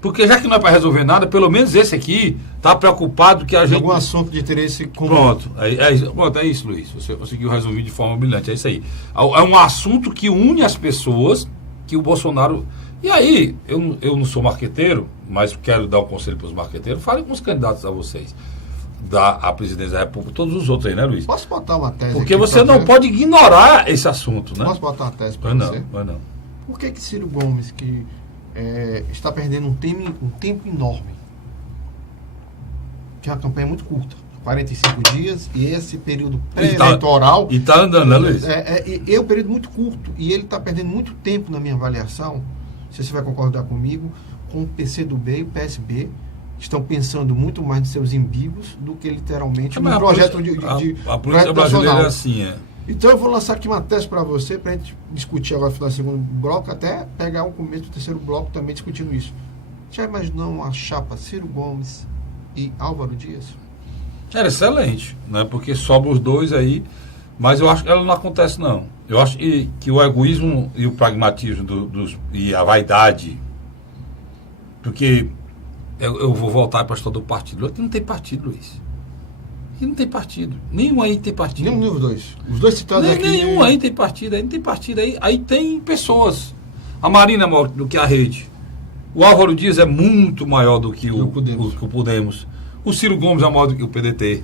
Porque já que não é para resolver nada, pelo menos esse aqui está preocupado que a gente... Algum assunto de interesse comum. Pronto, é isso, Luiz. Você conseguiu resolver de forma brilhante, é isso aí. É um assunto que une as pessoas, que o Bolsonaro... E aí, eu não sou marqueteiro, mas quero dar um conselho para os marqueteiros. Falem com os candidatos a vocês. A presidência da República, todos os outros aí, né, Luiz? Posso botar uma tese Porque aqui você não pode ignorar esse assunto, né? Posso botar uma tese para você? Não. Por que Ciro Gomes, que está perdendo um tempo enorme, que é uma campanha muito curta, 45 dias, e esse período pré-eleitoral... E está andando, né, Luiz? É um período muito curto, e ele está perdendo muito tempo, na minha avaliação, não sei se você vai concordar comigo, com o PCdoB e o PSB, estão pensando muito mais nos seus imbigos do que literalmente no projeto a política brasileira é assim, Então eu vou lançar aqui uma tese para você, para a gente discutir agora no final do segundo bloco, até pegar o começo do terceiro bloco também discutindo isso. Já imaginou uma chapa Ciro Gomes e Álvaro Dias? Era excelente, né? Porque sobra os dois aí, mas eu acho que ela não acontece, não. Eu acho que o egoísmo e o pragmatismo e a vaidade, porque... Eu vou voltar para a história do partido. Aqui não tem partido, Luiz. Aqui não tem partido. Nenhum aí tem partido. Nenhum dos dois. Os dois citados aqui... Nenhum aí tem partido. Aí não tem partido. Aí tem pessoas. A Marina é maior do que a Rede. O Álvaro Dias é muito maior do que o Podemos. O Ciro Gomes é maior do que o PDT.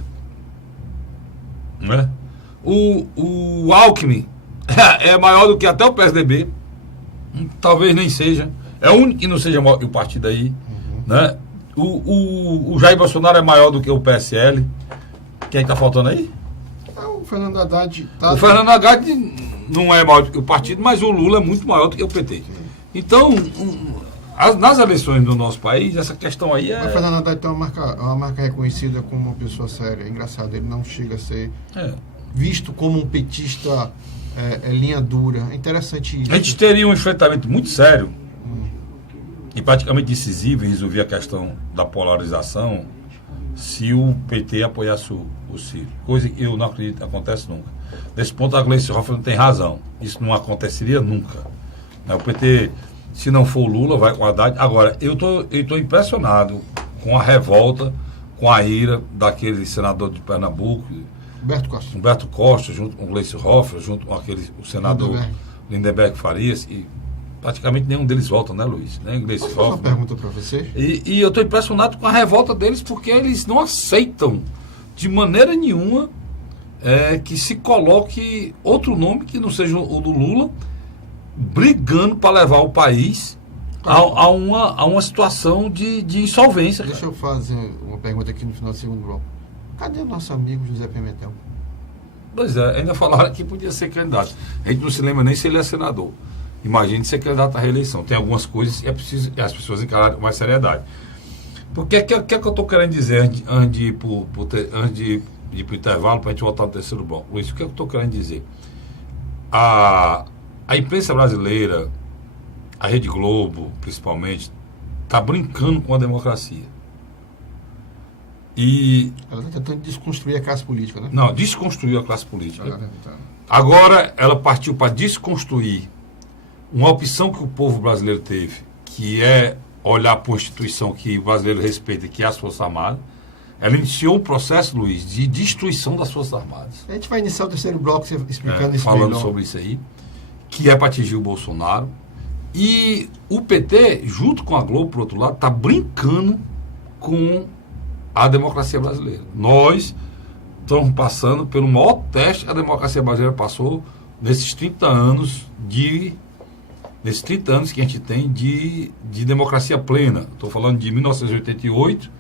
Né? O Alckmin é maior do que até o PSDB. Talvez nem seja. É o único que não seja maior que o partido aí. Né? O Jair Bolsonaro é maior do que o PSL. Quem está faltando aí? O Fernando Haddad. O Fernando Haddad não é maior do que o partido, mas o Lula é muito maior do que o PT. Então, nas eleições do nosso país, essa questão aí é... O Fernando Haddad tem uma marca reconhecida como uma pessoa séria. É engraçado, ele não chega a ser visto como um petista linha dura. É interessante isso. A gente teria um enfrentamento muito sério e praticamente decisivo em resolver a questão da polarização se o PT apoiasse o Ciro. Coisa que eu não acredito que acontece nunca. Nesse ponto, a Gleice Hoffmann tem razão. Isso não aconteceria nunca. O PT, se não for o Lula, vai com a Haddad. Agora, eu tô impressionado com a revolta, com a ira daquele senador de Pernambuco, Humberto Costa, junto com Gleice Hoffmann, junto com o senador Lindenberg Farias, e praticamente nenhum deles volta, né, Luiz? Nem Gleice Hoffmann. Posso fazer uma pergunta para você? E eu estou impressionado com a revolta deles, porque eles não aceitam de maneira nenhuma que se coloque outro nome que não seja o do Lula, brigando para levar o país a uma situação de insolvência. Deixa eu fazer uma pergunta aqui no final do segundo bloco. Cadê o nosso amigo José Pimentel? Pois é, ainda falaram que podia ser candidato. A gente não se lembra nem se ele é senador. Imagine ser candidato à reeleição. Tem algumas coisas que é preciso as pessoas encararem com mais seriedade. Porque o que eu estou querendo dizer antes de ir para o intervalo, para a gente voltar no terceiro bloco? Luiz, o que eu estou querendo dizer? A imprensa brasileira, a Rede Globo, principalmente, está brincando com a democracia. E... Ela está tentando desconstruir a classe política, né? Não, desconstruiu a classe política. Agora ela partiu para desconstruir uma opção que o povo brasileiro teve, que é olhar para uma instituição que o brasileiro respeita, que é as Forças Armadas. Ela iniciou um processo, Luiz, de destruição das Forças Armadas. A gente vai iniciar o terceiro bloco explicando isso falando melhor. sobre isso aí, que é para atingir o Bolsonaro. E o PT, junto com a Globo, por outro lado, está brincando com a democracia brasileira. Nós estamos passando pelo maior teste que a democracia brasileira passou nesses 30 anos que a gente tem de democracia plena. Estou falando de 1988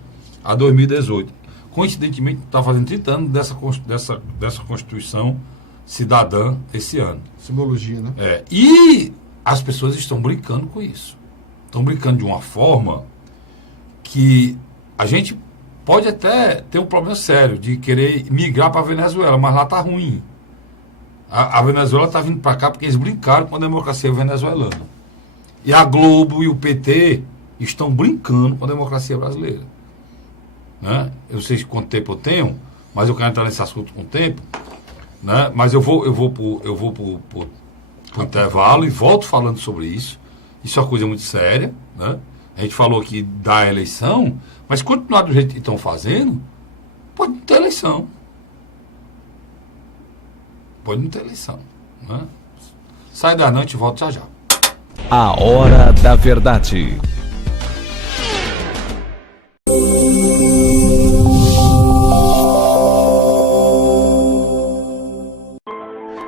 a 2018. Coincidentemente, está fazendo 30 anos dessa Constituição cidadã esse ano. Simbologia, né? E as pessoas estão brincando com isso. Estão brincando de uma forma que a gente pode até ter um problema sério de querer migrar para a Venezuela, mas lá está ruim. A Venezuela está vindo para cá porque eles brincaram com a democracia venezuelana. E a Globo e o PT estão brincando com a democracia brasileira. Né? Eu não sei quanto tempo eu tenho, mas eu quero entrar nesse assunto com o tempo. Né? Mas eu vou pro intervalo e volto falando sobre isso. Isso é uma coisa muito séria. Né? A gente falou aqui da eleição, mas continuar do jeito que estão fazendo, pode não ter eleição. Pode não ter eleição. Né? Sai da noite e volta já já. A Hora da Verdade.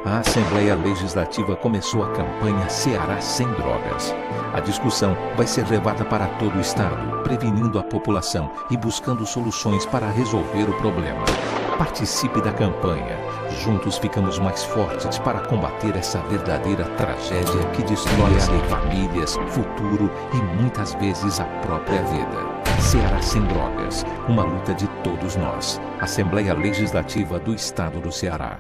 A Assembleia Legislativa começou a campanha Ceará Sem Drogas. A discussão vai ser levada para todo o estado, prevenindo a população e buscando soluções para resolver o problema. Participe da campanha. Juntos ficamos mais fortes para combater essa verdadeira tragédia que destrói famílias, futuro e muitas vezes a própria vida. Ceará Sem Drogas, uma luta de todos nós. Assembleia Legislativa do Estado do Ceará.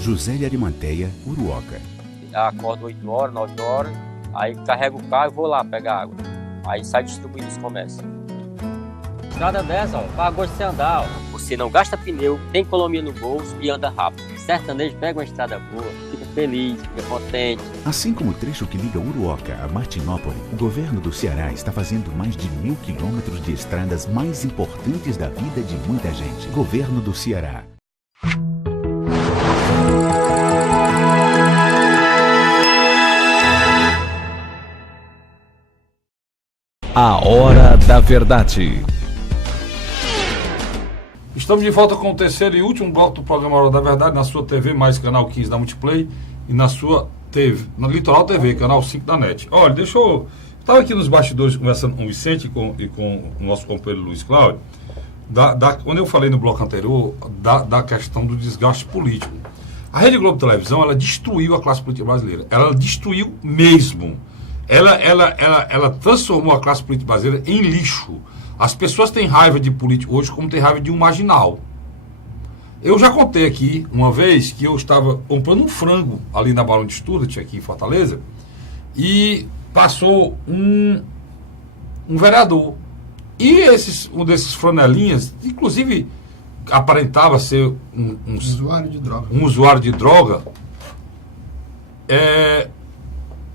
José de Arimateia, Uruoca. Acordo 8 horas, 9 horas, aí carrego o carro e vou lá pegar água. Aí sai distribuindo os comércios. Estrada dessa, pagou de você andar. Você não gasta pneu, tem economia no bolso e anda rápido. Sertanejo pega uma estrada boa, fica feliz, fica contente. Assim como o trecho que liga Uruoca a Martinópole, o governo do Ceará está fazendo mais de 1.000 quilômetros de estradas mais importantes da vida de muita gente. Governo do Ceará. A Hora da Verdade. Estamos de volta com o terceiro e último bloco do programa Hora da Verdade, na sua TV, mais canal 15 da Multiplay, e na sua TV, na Litoral TV, canal 5 da NET. Olha, estava aqui nos bastidores conversando com o Vicente e com o nosso companheiro Luiz Cláudio, quando eu falei no bloco anterior, da questão do desgaste político. A Rede Globo Televisão, ela destruiu a classe política brasileira. Ela destruiu mesmo. Ela transformou a classe política brasileira em lixo. As pessoas têm raiva de político hoje como tem raiva de um marginal. Eu já contei aqui uma vez que eu estava comprando um frango ali na Barão de Stuart, aqui em Fortaleza, e passou um vereador. E um desses franelinhas, inclusive aparentava ser um usuário de droga. Um usuário de droga.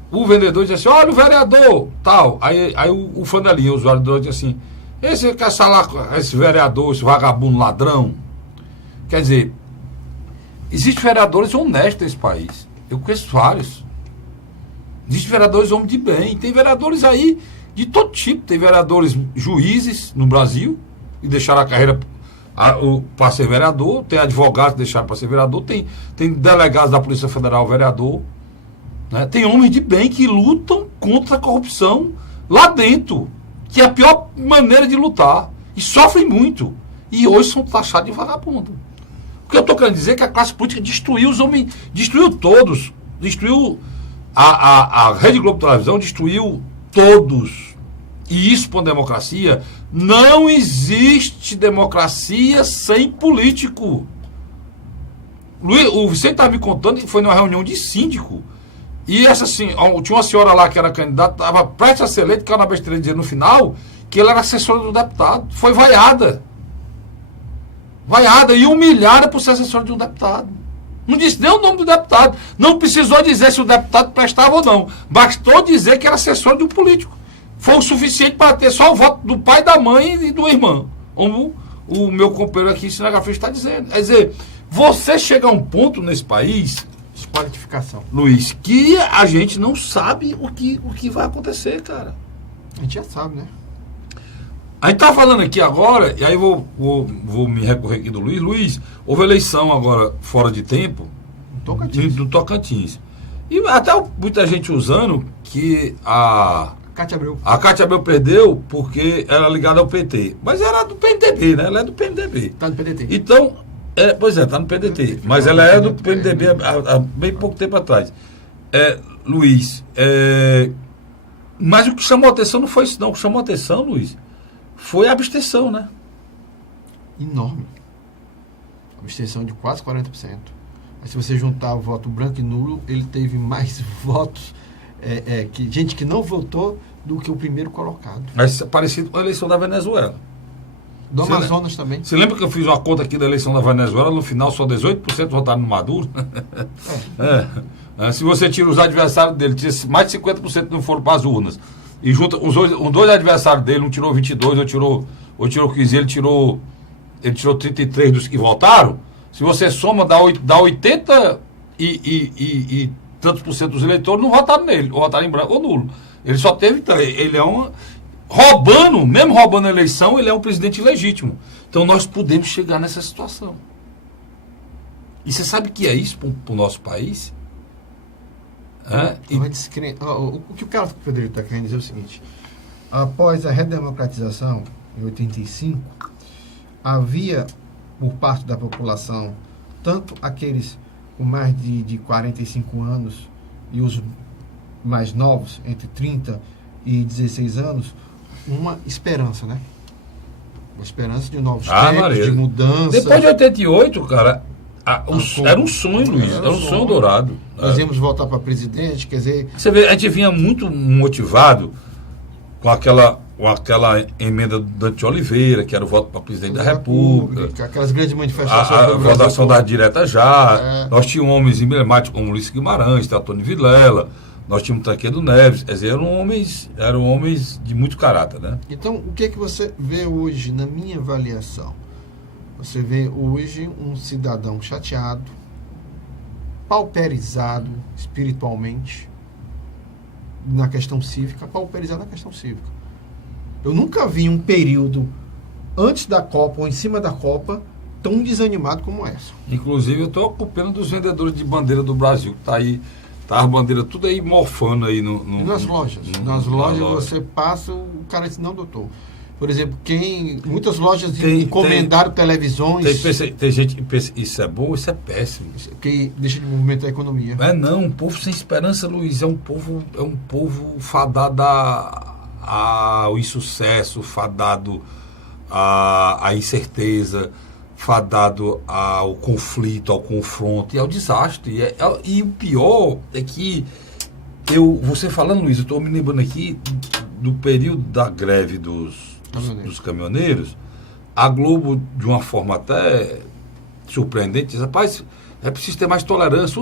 O vendedor disse assim: olha o vereador, tal. Aí o franelinha, o usuário de droga, disse assim: esse quer falar com esse vereador, esse vagabundo ladrão. Quer dizer, existem vereadores honestos nesse país. Eu conheço vários. Existem vereadores homens de bem. Tem vereadores aí de todo tipo. Tem vereadores juízes no Brasil e deixaram a carreira para ser vereador. Tem advogados que deixaram para ser vereador. Tem delegados da Polícia Federal vereador. Né? Tem homens de bem que lutam contra a corrupção lá dentro, que é a pior maneira de lutar. E sofrem muito. E hoje são taxados de vagabundo. O que eu estou querendo dizer é que a classe política destruiu os homens, destruiu todos. Destruiu a Rede Globo Televisão, destruiu todos. E isso para a democracia. Não existe democracia sem político. O Vicente estava me contando que foi numa reunião de síndico. E tinha uma senhora lá que era candidata, estava prestes a ser eleita, que era na besteira de dizer no final, que ela era assessora do deputado. Foi vaiada. Vaiada e humilhada por ser assessora de um deputado. Não disse nem o nome do deputado. Não precisou dizer se o deputado prestava ou não. Bastou dizer que era assessor de um político. Foi o suficiente para ter só o voto do pai, da mãe e do irmão. Como o meu companheiro aqui, cinegrafista, está dizendo. Quer dizer, você chega a um ponto nesse país, Desqualificação. Luiz, que a gente não sabe o que vai acontecer, cara. A gente já sabe, né? A gente tá falando aqui agora, e aí vou me recorrer aqui do Luiz. Luiz, houve eleição agora fora de tempo do Tocantins. E até muita gente usando que a Cátia Abreu perdeu porque era ligada ao PT. Mas era do PMDB, né? Ela é do PMDB. Tá no PDT. Então, pois é, tá no PDT. Mas ela é do PMDB há bem pouco tempo atrás. Luiz, mas o que chamou a atenção não foi isso, não. O que chamou a atenção, Luiz, foi a abstenção, né? Enorme. Abstenção de quase 40%. Mas se você juntar o voto branco e nulo, ele teve mais votos, gente que não votou, do que o primeiro colocado. Mas parecido com a eleição da Venezuela. Do Amazonas também. Você lembra que eu fiz uma conta aqui da eleição da Venezuela? No final, só 18% votaram no Maduro? Se você tira os adversários dele, mais de 50% não foram para as urnas. E junta os dois adversários dele, um tirou 22, ou tirou 15, ele tirou 33 dos que votaram. Se você soma, dá 80 e tantos por cento dos eleitores não votaram nele, ou votaram em branco ou nulo. Ele só teve, ele é mesmo roubando a eleição, ele é um presidente ilegítimo. Então nós podemos chegar nessa situação. E você sabe o que é isso para o nosso país? O que o Carlos Frederico está querendo dizer é o seguinte: após a redemocratização, em 85, havia, por parte da população, tanto aqueles com mais de 45 anos e os mais novos, entre 30 e 16 anos, uma esperança, né? Uma esperança de novos tempos, de mudança. Depois de 88, cara, era um sonho, Luiz. Era um sonho dourado. Nós íamos voltar para presidente, quer dizer... Você vê, a gente vinha muito motivado com aquela emenda do Dante Oliveira, que era o voto para presidente da República. Aquelas grandes manifestações. A votação da direta já. Nós tínhamos homens emblemáticos como Ulisses Guimarães, Antônio Vilela. Nós tínhamos Tancredo Neves. Quer dizer, eram homens de muito caráter, né? Então, o que é que você vê hoje, na minha avaliação? Você vê hoje um cidadão chateado, pauperizado espiritualmente na questão cívica, pauperizado na questão cívica. Eu nunca vi um período antes da Copa ou em cima da Copa tão desanimado como essa. Inclusive, eu estou ocupando dos vendedores de bandeira do Brasil, que está aí, tá as bandeiras tudo aí morfando aí nas lojas. Nas lojas você passa, o cara diz, não, doutor. Por exemplo, muitas lojas encomendaram televisões. Tem gente que pensa, isso é bom, isso é péssimo. Que deixa de movimentar a economia. Um povo sem esperança, Luiz, é um povo fadado ao insucesso, fadado à incerteza, fadado ao conflito, ao confronto e ao desastre. E o pior é que você falando, Luiz, eu estou me lembrando aqui do período da greve dos caminhoneiros. A Globo, de uma forma até surpreendente, diz, rapaz, é preciso ter mais tolerância.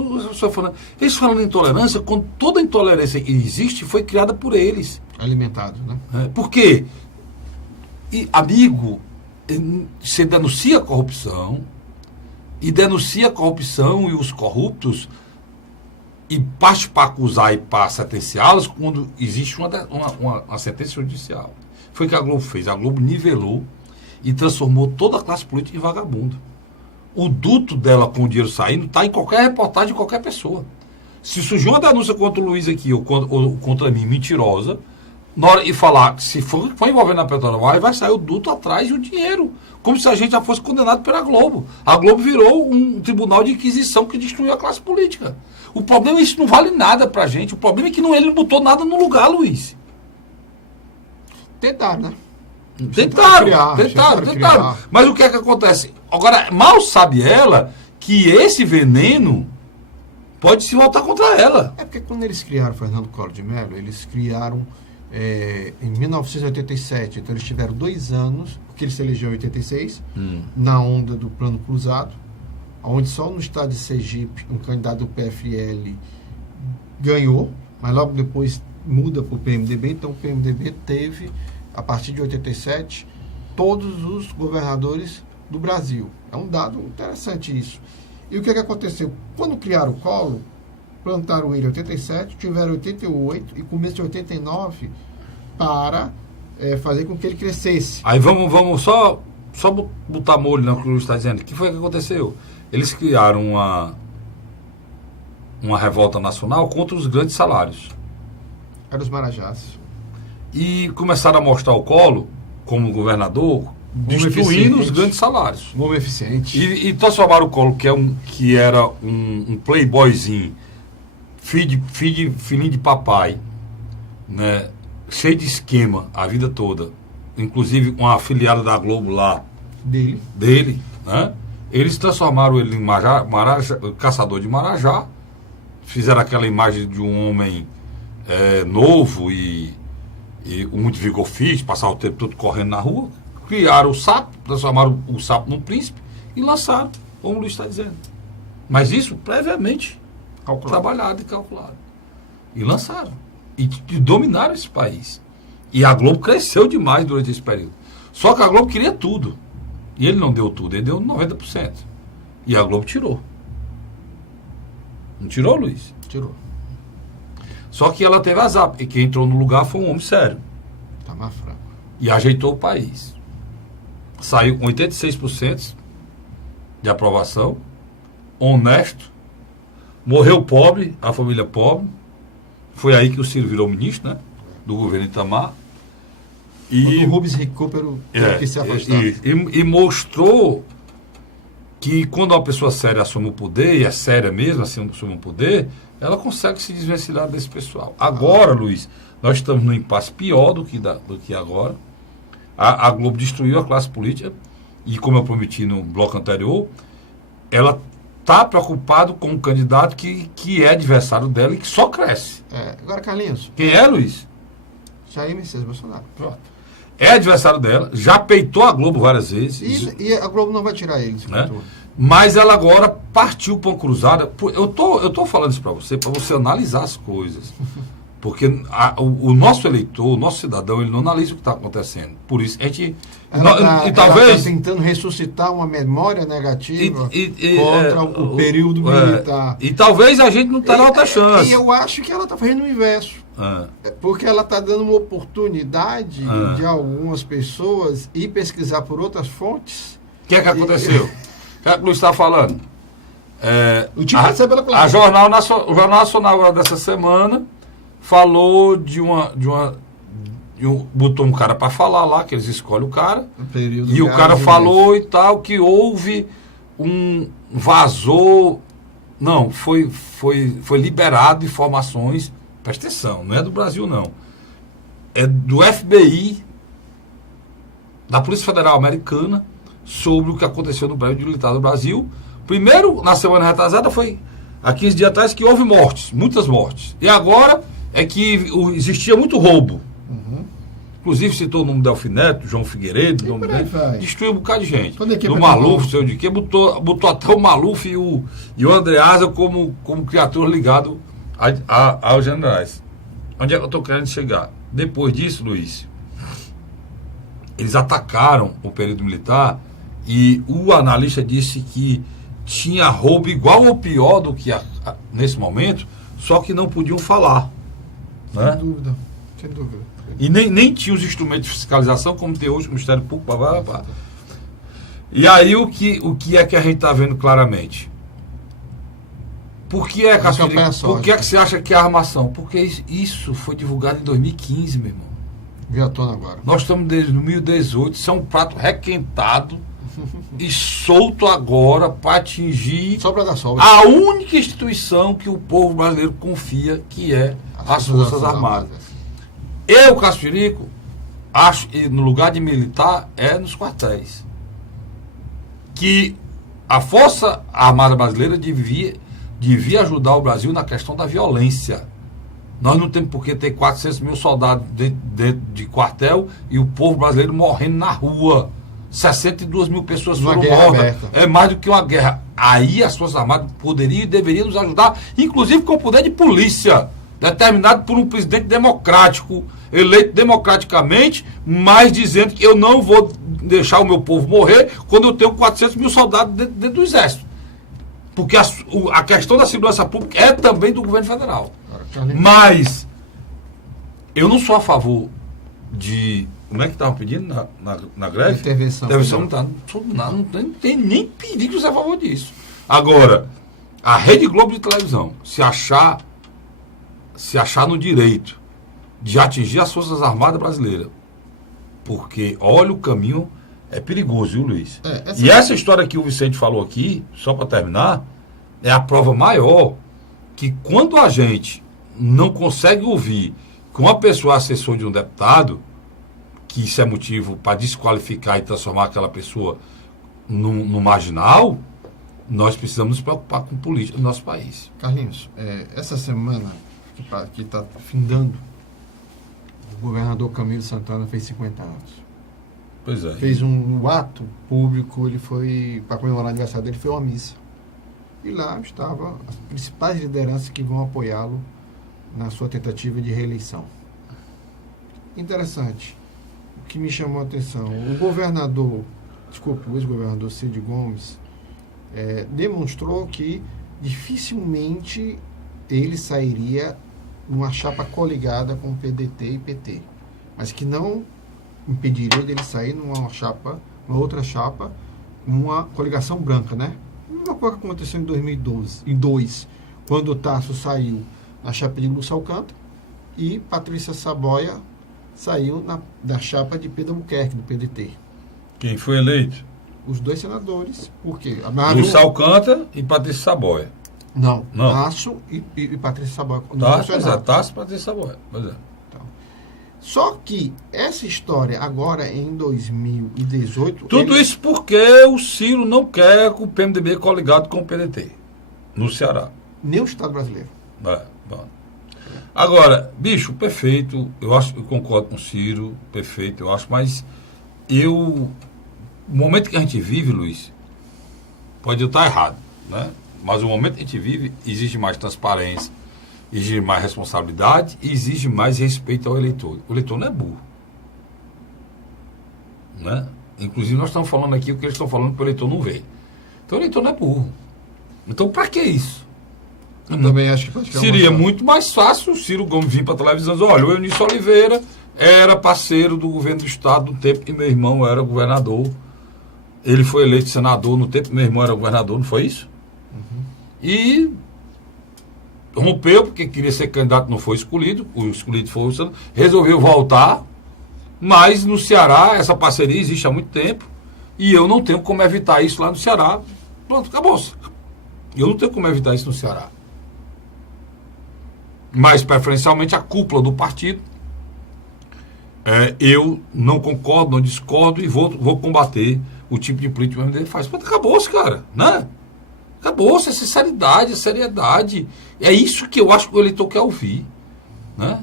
Eles falando em intolerância, quando toda intolerância que existe foi criada por eles. Alimentado, né? Por quê? Amigo, você denuncia a corrupção e os corruptos e parte para acusar e para sentenciá-los quando existe uma sentença judicial. Foi o que a Globo fez. A Globo nivelou e transformou toda a classe política em vagabundo. O duto dela com o dinheiro saindo está em qualquer reportagem de qualquer pessoa. Se surgir uma denúncia contra o Luiz aqui ou contra mim, mentirosa, na hora de falar, se for envolvendo a Petrobras, vai sair o duto atrás e o dinheiro. Como se a gente já fosse condenado pela Globo. A Globo virou um tribunal de inquisição que destruiu a classe política. O problema é que isso não vale nada pra gente. O problema é que ele não botou nada no lugar, Luiz. Tentaram, né? Tentaram. Mas o que é que acontece? Agora, mal sabe ela que esse veneno pode se voltar contra ela. É porque quando eles criaram Fernando Collor de Mello, eles criaram em 1987. Então eles tiveram 2 anos, porque ele se elegeu em 86, na onda do Plano Cruzado, onde só no estado de Sergipe um candidato do PFL ganhou, mas logo depois muda para o PMDB. Então o PMDB teve, a partir de 87, todos os governadores do Brasil. É um dado interessante isso. E o que aconteceu? Quando criaram o Collor, plantaram ele em 87, tiveram 88 e começo de 89 para fazer com que ele crescesse. Aí vamos só botar molho no que o Luiz está dizendo. O que foi que aconteceu? Eles criaram uma revolta nacional contra os grandes salários. Eram os marajás. E começaram a mostrar o Collor como governador, destruindo os grandes salários. Um homem eficiente. E transformaram o Collor, que era um playboyzinho, filhinho de papai, né, cheio de esquema a vida toda, inclusive com a afiliada da Globo lá dele, né? Eles transformaram ele em caçador de marajá, fizeram aquela imagem de um homem novo e muito vigor físico, passar o tempo todo correndo na rua, criaram o sapo, transformaram o sapo num príncipe e lançaram, como o Luiz está dizendo. Mas isso previamente trabalhado e calculado. E lançaram. E dominaram esse país. E a Globo cresceu demais durante esse período. Só que a Globo queria tudo. E ele não deu tudo, ele deu 90%. E a Globo tirou. Não tirou, Luiz? Tirou. Só que ela teve azar, e quem entrou no lugar foi um homem sério. Tá mais fraco. E ajeitou o país. Saiu com 86% de aprovação, honesto, morreu pobre, a família pobre. Foi aí que o Ciro virou ministro, né? Do governo Itamar. E o Rubens Recupero teve que se afastar. E mostrou que quando uma pessoa séria assume o poder, e é séria mesmo, assume o poder, ela consegue se desvencilhar desse pessoal. Agora, Luiz, nós estamos num impasse pior do que agora. A Globo destruiu a classe política e, como eu prometi no bloco anterior, ela está preocupada com um candidato que é adversário dela e que só cresce. Agora, Carlinhos. Quem é, Luiz? Jair Messias Bolsonaro. Pronto. É adversário dela, já peitou a Globo várias vezes. E a Globo não vai tirar ele, né? Mas ela agora partiu para uma cruzada. Eu tô falando isso para você analisar as coisas. Porque o nosso eleitor, o nosso cidadão, ele não analisa o que está acontecendo. Por isso, a gente... talvez ela está tentando ressuscitar uma memória negativa contra o período militar. E talvez a gente não tenha outra chance. E eu acho que ela está fazendo o inverso. Porque ela está dando uma oportunidade de algumas pessoas ir pesquisar por outras fontes. O que é que aconteceu? O que é que o Luiz está falando? O time recebe pela o Jornal Nacional agora dessa semana falou botou um cara para falar lá, que eles escolhem o cara, e o cara falou e tal, que houve vazou, não, foi liberado informações, presta atenção, não é do Brasil não, é do FBI, da Polícia Federal Americana, sobre o que aconteceu no prédio militar do Brasil. Primeiro, na semana retrasada, foi há 15 dias atrás, que houve mortes, muitas mortes, e agora é que existia muito roubo. Inclusive citou o nome do Delfim Neto, João Figueiredo, destruiu um bocado de gente. Do Maluf, sei de quê, botou até o Maluf e o Andreasa como criatura ligado aos generais. Onde é que eu estou querendo chegar? Depois disso, Luiz, eles atacaram o período militar e o analista disse que tinha roubo igual ou pior do que nesse momento, só que não podiam falar. Né? Sem dúvida. E nem tinha os instrumentos de fiscalização, como tem hoje o Ministério Público. E aí o que é que a gente está vendo claramente? Por que é que você acha que é armação? Porque isso foi divulgado em 2015, meu irmão. Veio à tona agora. Nós estamos desde 2018, isso é um prato requentado e solto agora para atingir a única instituição que o povo brasileiro confia, que é as Forças Armadas. Eu, Caspirico, acho que no lugar de militar é nos quartéis. Que a Força Armada Brasileira devia ajudar o Brasil na questão da violência. Nós não temos por que ter 400 mil soldados dentro de quartel e o povo brasileiro morrendo na rua. 62 mil pessoas foram mortas. É mais do que uma guerra. Aí as Forças Armadas poderiam e deveriam nos ajudar, inclusive com o poder de polícia, determinado por um presidente democrático, eleito democraticamente, mas dizendo que eu não vou deixar o meu povo morrer quando eu tenho 400 mil soldados dentro do Exército. Porque a questão da segurança pública é também do governo federal. Mas eu não sou a favor de... Como é que estavam pedindo na greve? Intervenção. Não tem nem perigo de ser a favor disso. Agora, a Rede Globo de televisão, se achar no direito de atingir as Forças Armadas brasileiras, porque, olha, o caminho é perigoso, viu, Luiz? Essa história que o Vicente falou aqui, só para terminar, é a prova maior que quando a gente não consegue ouvir que uma pessoa é assessor de um deputado, que isso é motivo para desqualificar e transformar aquela pessoa no marginal, nós precisamos nos preocupar com política no nosso país. Carlinhos, essa semana que está findando, o governador Camilo Santana fez 50 anos. Pois é. Fez um ato público, ele foi, para comemorar o aniversário dele, foi uma missa. E lá estavam as principais lideranças que vão apoiá-lo na sua tentativa de reeleição. Interessante. O que me chamou a atenção, o ex-governador Cid Gomes demonstrou que dificilmente ele sairia numa chapa coligada com o PDT e PT, mas que não impediria dele sair numa outra chapa, uma coligação branca, né? Uma coisa que aconteceu em 2002, quando o Tasso saiu na chapa de Lúcio Alcântara e Patrícia Saboia saiu da chapa de Pedro Albuquerque, do PDT. Quem foi eleito? Os dois senadores. Por quê? Lúcio Alcântara e Patrícia Saboia. Não. Tasso e Patrícia Saboia. Tasso e Patrícia Saboia. Pois é. Então, só que essa história agora em 2018... Tudo isso porque o Ciro não quer que o PMDB coligado com o PDT no Ceará. Nem o Estado brasileiro. Bom. Agora, bicho, perfeito, eu concordo com o Ciro, perfeito, eu acho, mas o momento que a gente vive, Luiz, pode estar errado, né? Mas o momento que a gente vive exige mais transparência, exige mais responsabilidade e exige mais respeito ao eleitor. O eleitor não é burro, né? Inclusive nós estamos falando aqui o que eles estão falando que o eleitor não vê. Então o eleitor não é burro. Então para que isso? Eu também acho que seria muito mais fácil o Ciro Gomes vir para a televisão e dizer, olha, o Eunício Oliveira era parceiro do governo do estado no tempo que meu irmão era governador. Ele foi eleito senador no tempo que meu irmão era governador, não foi isso? Uhum. E rompeu, porque queria ser candidato, não foi escolhido, o escolhido foi o senador, resolveu voltar, mas no Ceará essa parceria existe há muito tempo e eu não tenho como evitar isso lá no Ceará. Pronto, acabou-se. Eu não tenho como evitar isso no Ceará. Mas, preferencialmente, a cúpula do partido, eu não concordo, não discordo e vou combater o tipo de política que o MDB faz. Pronto, acabou-se, cara, né? Acabou-se, a sinceridade, a seriedade. É isso que eu acho que o eleitor quer ouvir, né?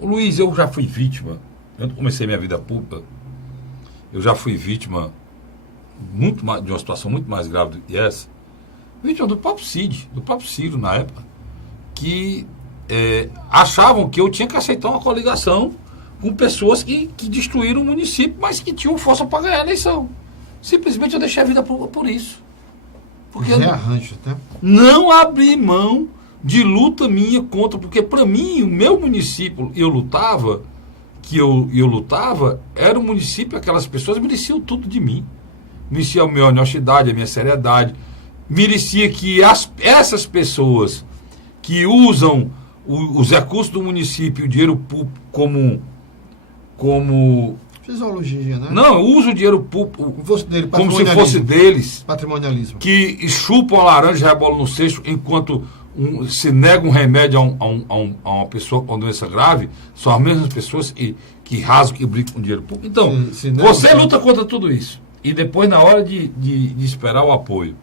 Luiz, eu já fui vítima, eu comecei minha vida pública, eu já fui vítima de uma situação muito mais grave do que essa, vítima do próprio Ciro na época, que achavam que eu tinha que aceitar uma coligação com pessoas que destruíram o município, mas que tinham força para ganhar a eleição. Simplesmente eu deixei a vida por isso. Porque não abri mão de luta minha contra, porque para mim, o meu município, eu lutava, era um município, aquelas pessoas mereciam tudo de mim. Merecia a minha honestidade, a minha seriedade, merecia que essas pessoas que usam os recursos do município, o dinheiro público como fisiologia, né? Não, usa o dinheiro público como se fosse deles. Patrimonialismo. Que chupam a laranja e rebolam no cesto enquanto se nega um remédio a uma pessoa com doença grave. São as mesmas pessoas que rasgam, que brincam com dinheiro público. Então, você luta contra tudo isso. E depois, na hora de esperar o apoio,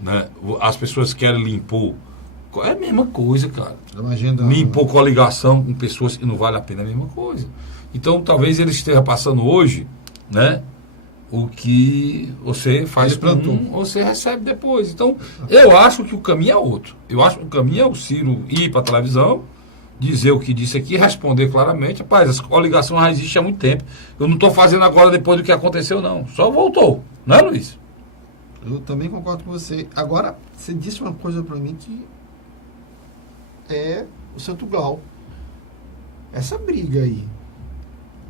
né, as pessoas querem lhe impor É a mesma coisa, cara. É uma agenda... Me impor coligação com pessoas que não vale a pena, é a mesma coisa. Então, talvez ele esteja passando hoje, né? O que você faz com um, você recebe depois. Então, eu acho que o caminho é outro. Eu acho que o caminho é o Ciro ir para a televisão, dizer o que disse aqui, responder claramente. Rapaz, essa coligação já existe há muito tempo. Eu não estou fazendo agora depois do que aconteceu, não. Só voltou. Não é, Luiz? Eu também concordo com você. Agora, você disse uma coisa para mim que é o Santo Glau. Essa briga aí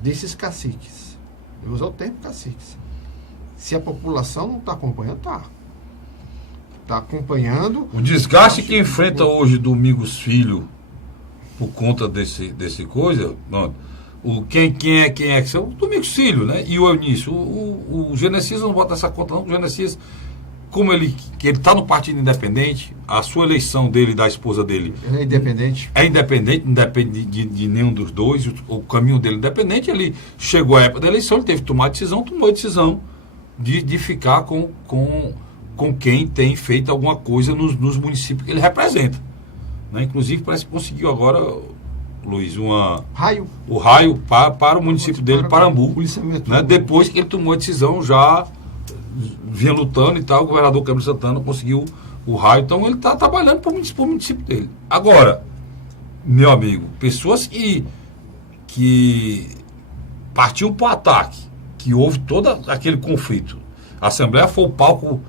desses caciques, eu vou usar o termo caciques, se a população não está acompanhando, está acompanhado. O desgaste que enfrenta hoje Domingos Filho por conta desse coisa, não, quem é que é o Domingos Filho, né? E o Eunício, o Genesias não bota essa conta não, o Genesias, como ele está no Partido Independente, a sua eleição dele e da esposa dele é independente, não depende de nenhum dos dois, o caminho dele é independente. Ele chegou à época da eleição, ele teve que tomar tomou a decisão de ficar com quem tem feito alguma coisa nos municípios que ele representa, né? Inclusive parece que conseguiu agora, Luiz, o raio para o município dele, Parambu, né? Depois que ele tomou a decisão, já vinha lutando e tal, o governador Câmara Santana conseguiu o raio, então ele está trabalhando para o município dele. Agora, meu amigo, pessoas que partiam para o ataque, que houve todo aquele conflito, a Assembleia foi o palco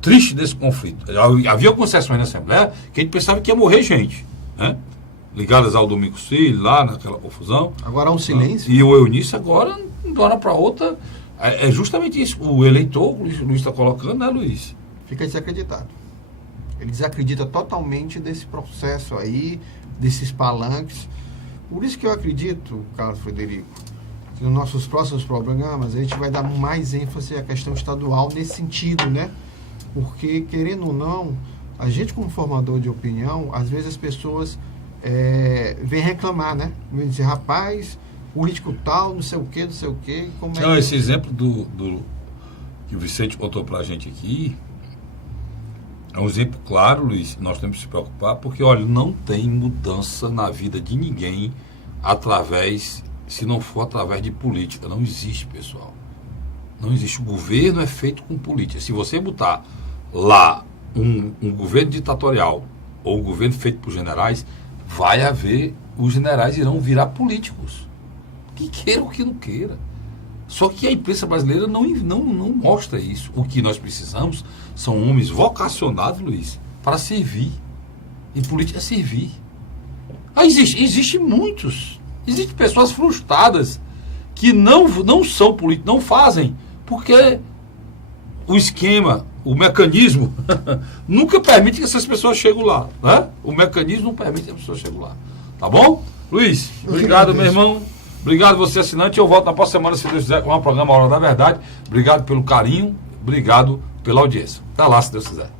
triste desse conflito. Havia algumas sessões na Assembleia que a gente pensava que ia morrer gente, né? Ligadas ao Domingos Filho, lá naquela confusão. Agora há um silêncio. E o Eunício agora, de uma hora para outra, é justamente isso. O eleitor, o Luiz está colocando, né, Luiz? Fica desacreditado. Ele desacredita totalmente desse processo aí, desses palanques. Por isso que eu acredito, Carlos Frederico, que nos nossos próximos programas a gente vai dar mais ênfase à questão estadual nesse sentido, né? Porque, querendo ou não, a gente como formador de opinião, às vezes as pessoas vêm reclamar, né? Vêm dizer, rapaz, político tal, não sei o quê. Como não, esse exemplo que o Vicente contou pra gente aqui é um exemplo claro, Luiz, nós temos que se preocupar, porque, olha, não tem mudança na vida de ninguém se não for através de política. Não existe, pessoal. Não existe. O governo é feito com política. Se você botar lá um governo ditatorial ou um governo feito por generais, vai haver, os generais irão virar políticos. Que queira ou que não queira. Só que a imprensa brasileira não mostra isso. O que nós precisamos são homens vocacionados, Luiz, para servir. E política é servir. Existe muitos. Existem pessoas frustradas que não são políticos, não fazem, porque o esquema, o mecanismo, nunca permite que essas pessoas cheguem lá. Né? O mecanismo não permite que as pessoas cheguem lá. Tá bom? Luiz, obrigado, meu irmão. Obrigado você, assinante. Eu volto na próxima semana, se Deus quiser, com o programa Hora da Verdade. Obrigado pelo carinho, obrigado pela audiência. Até lá, se Deus quiser.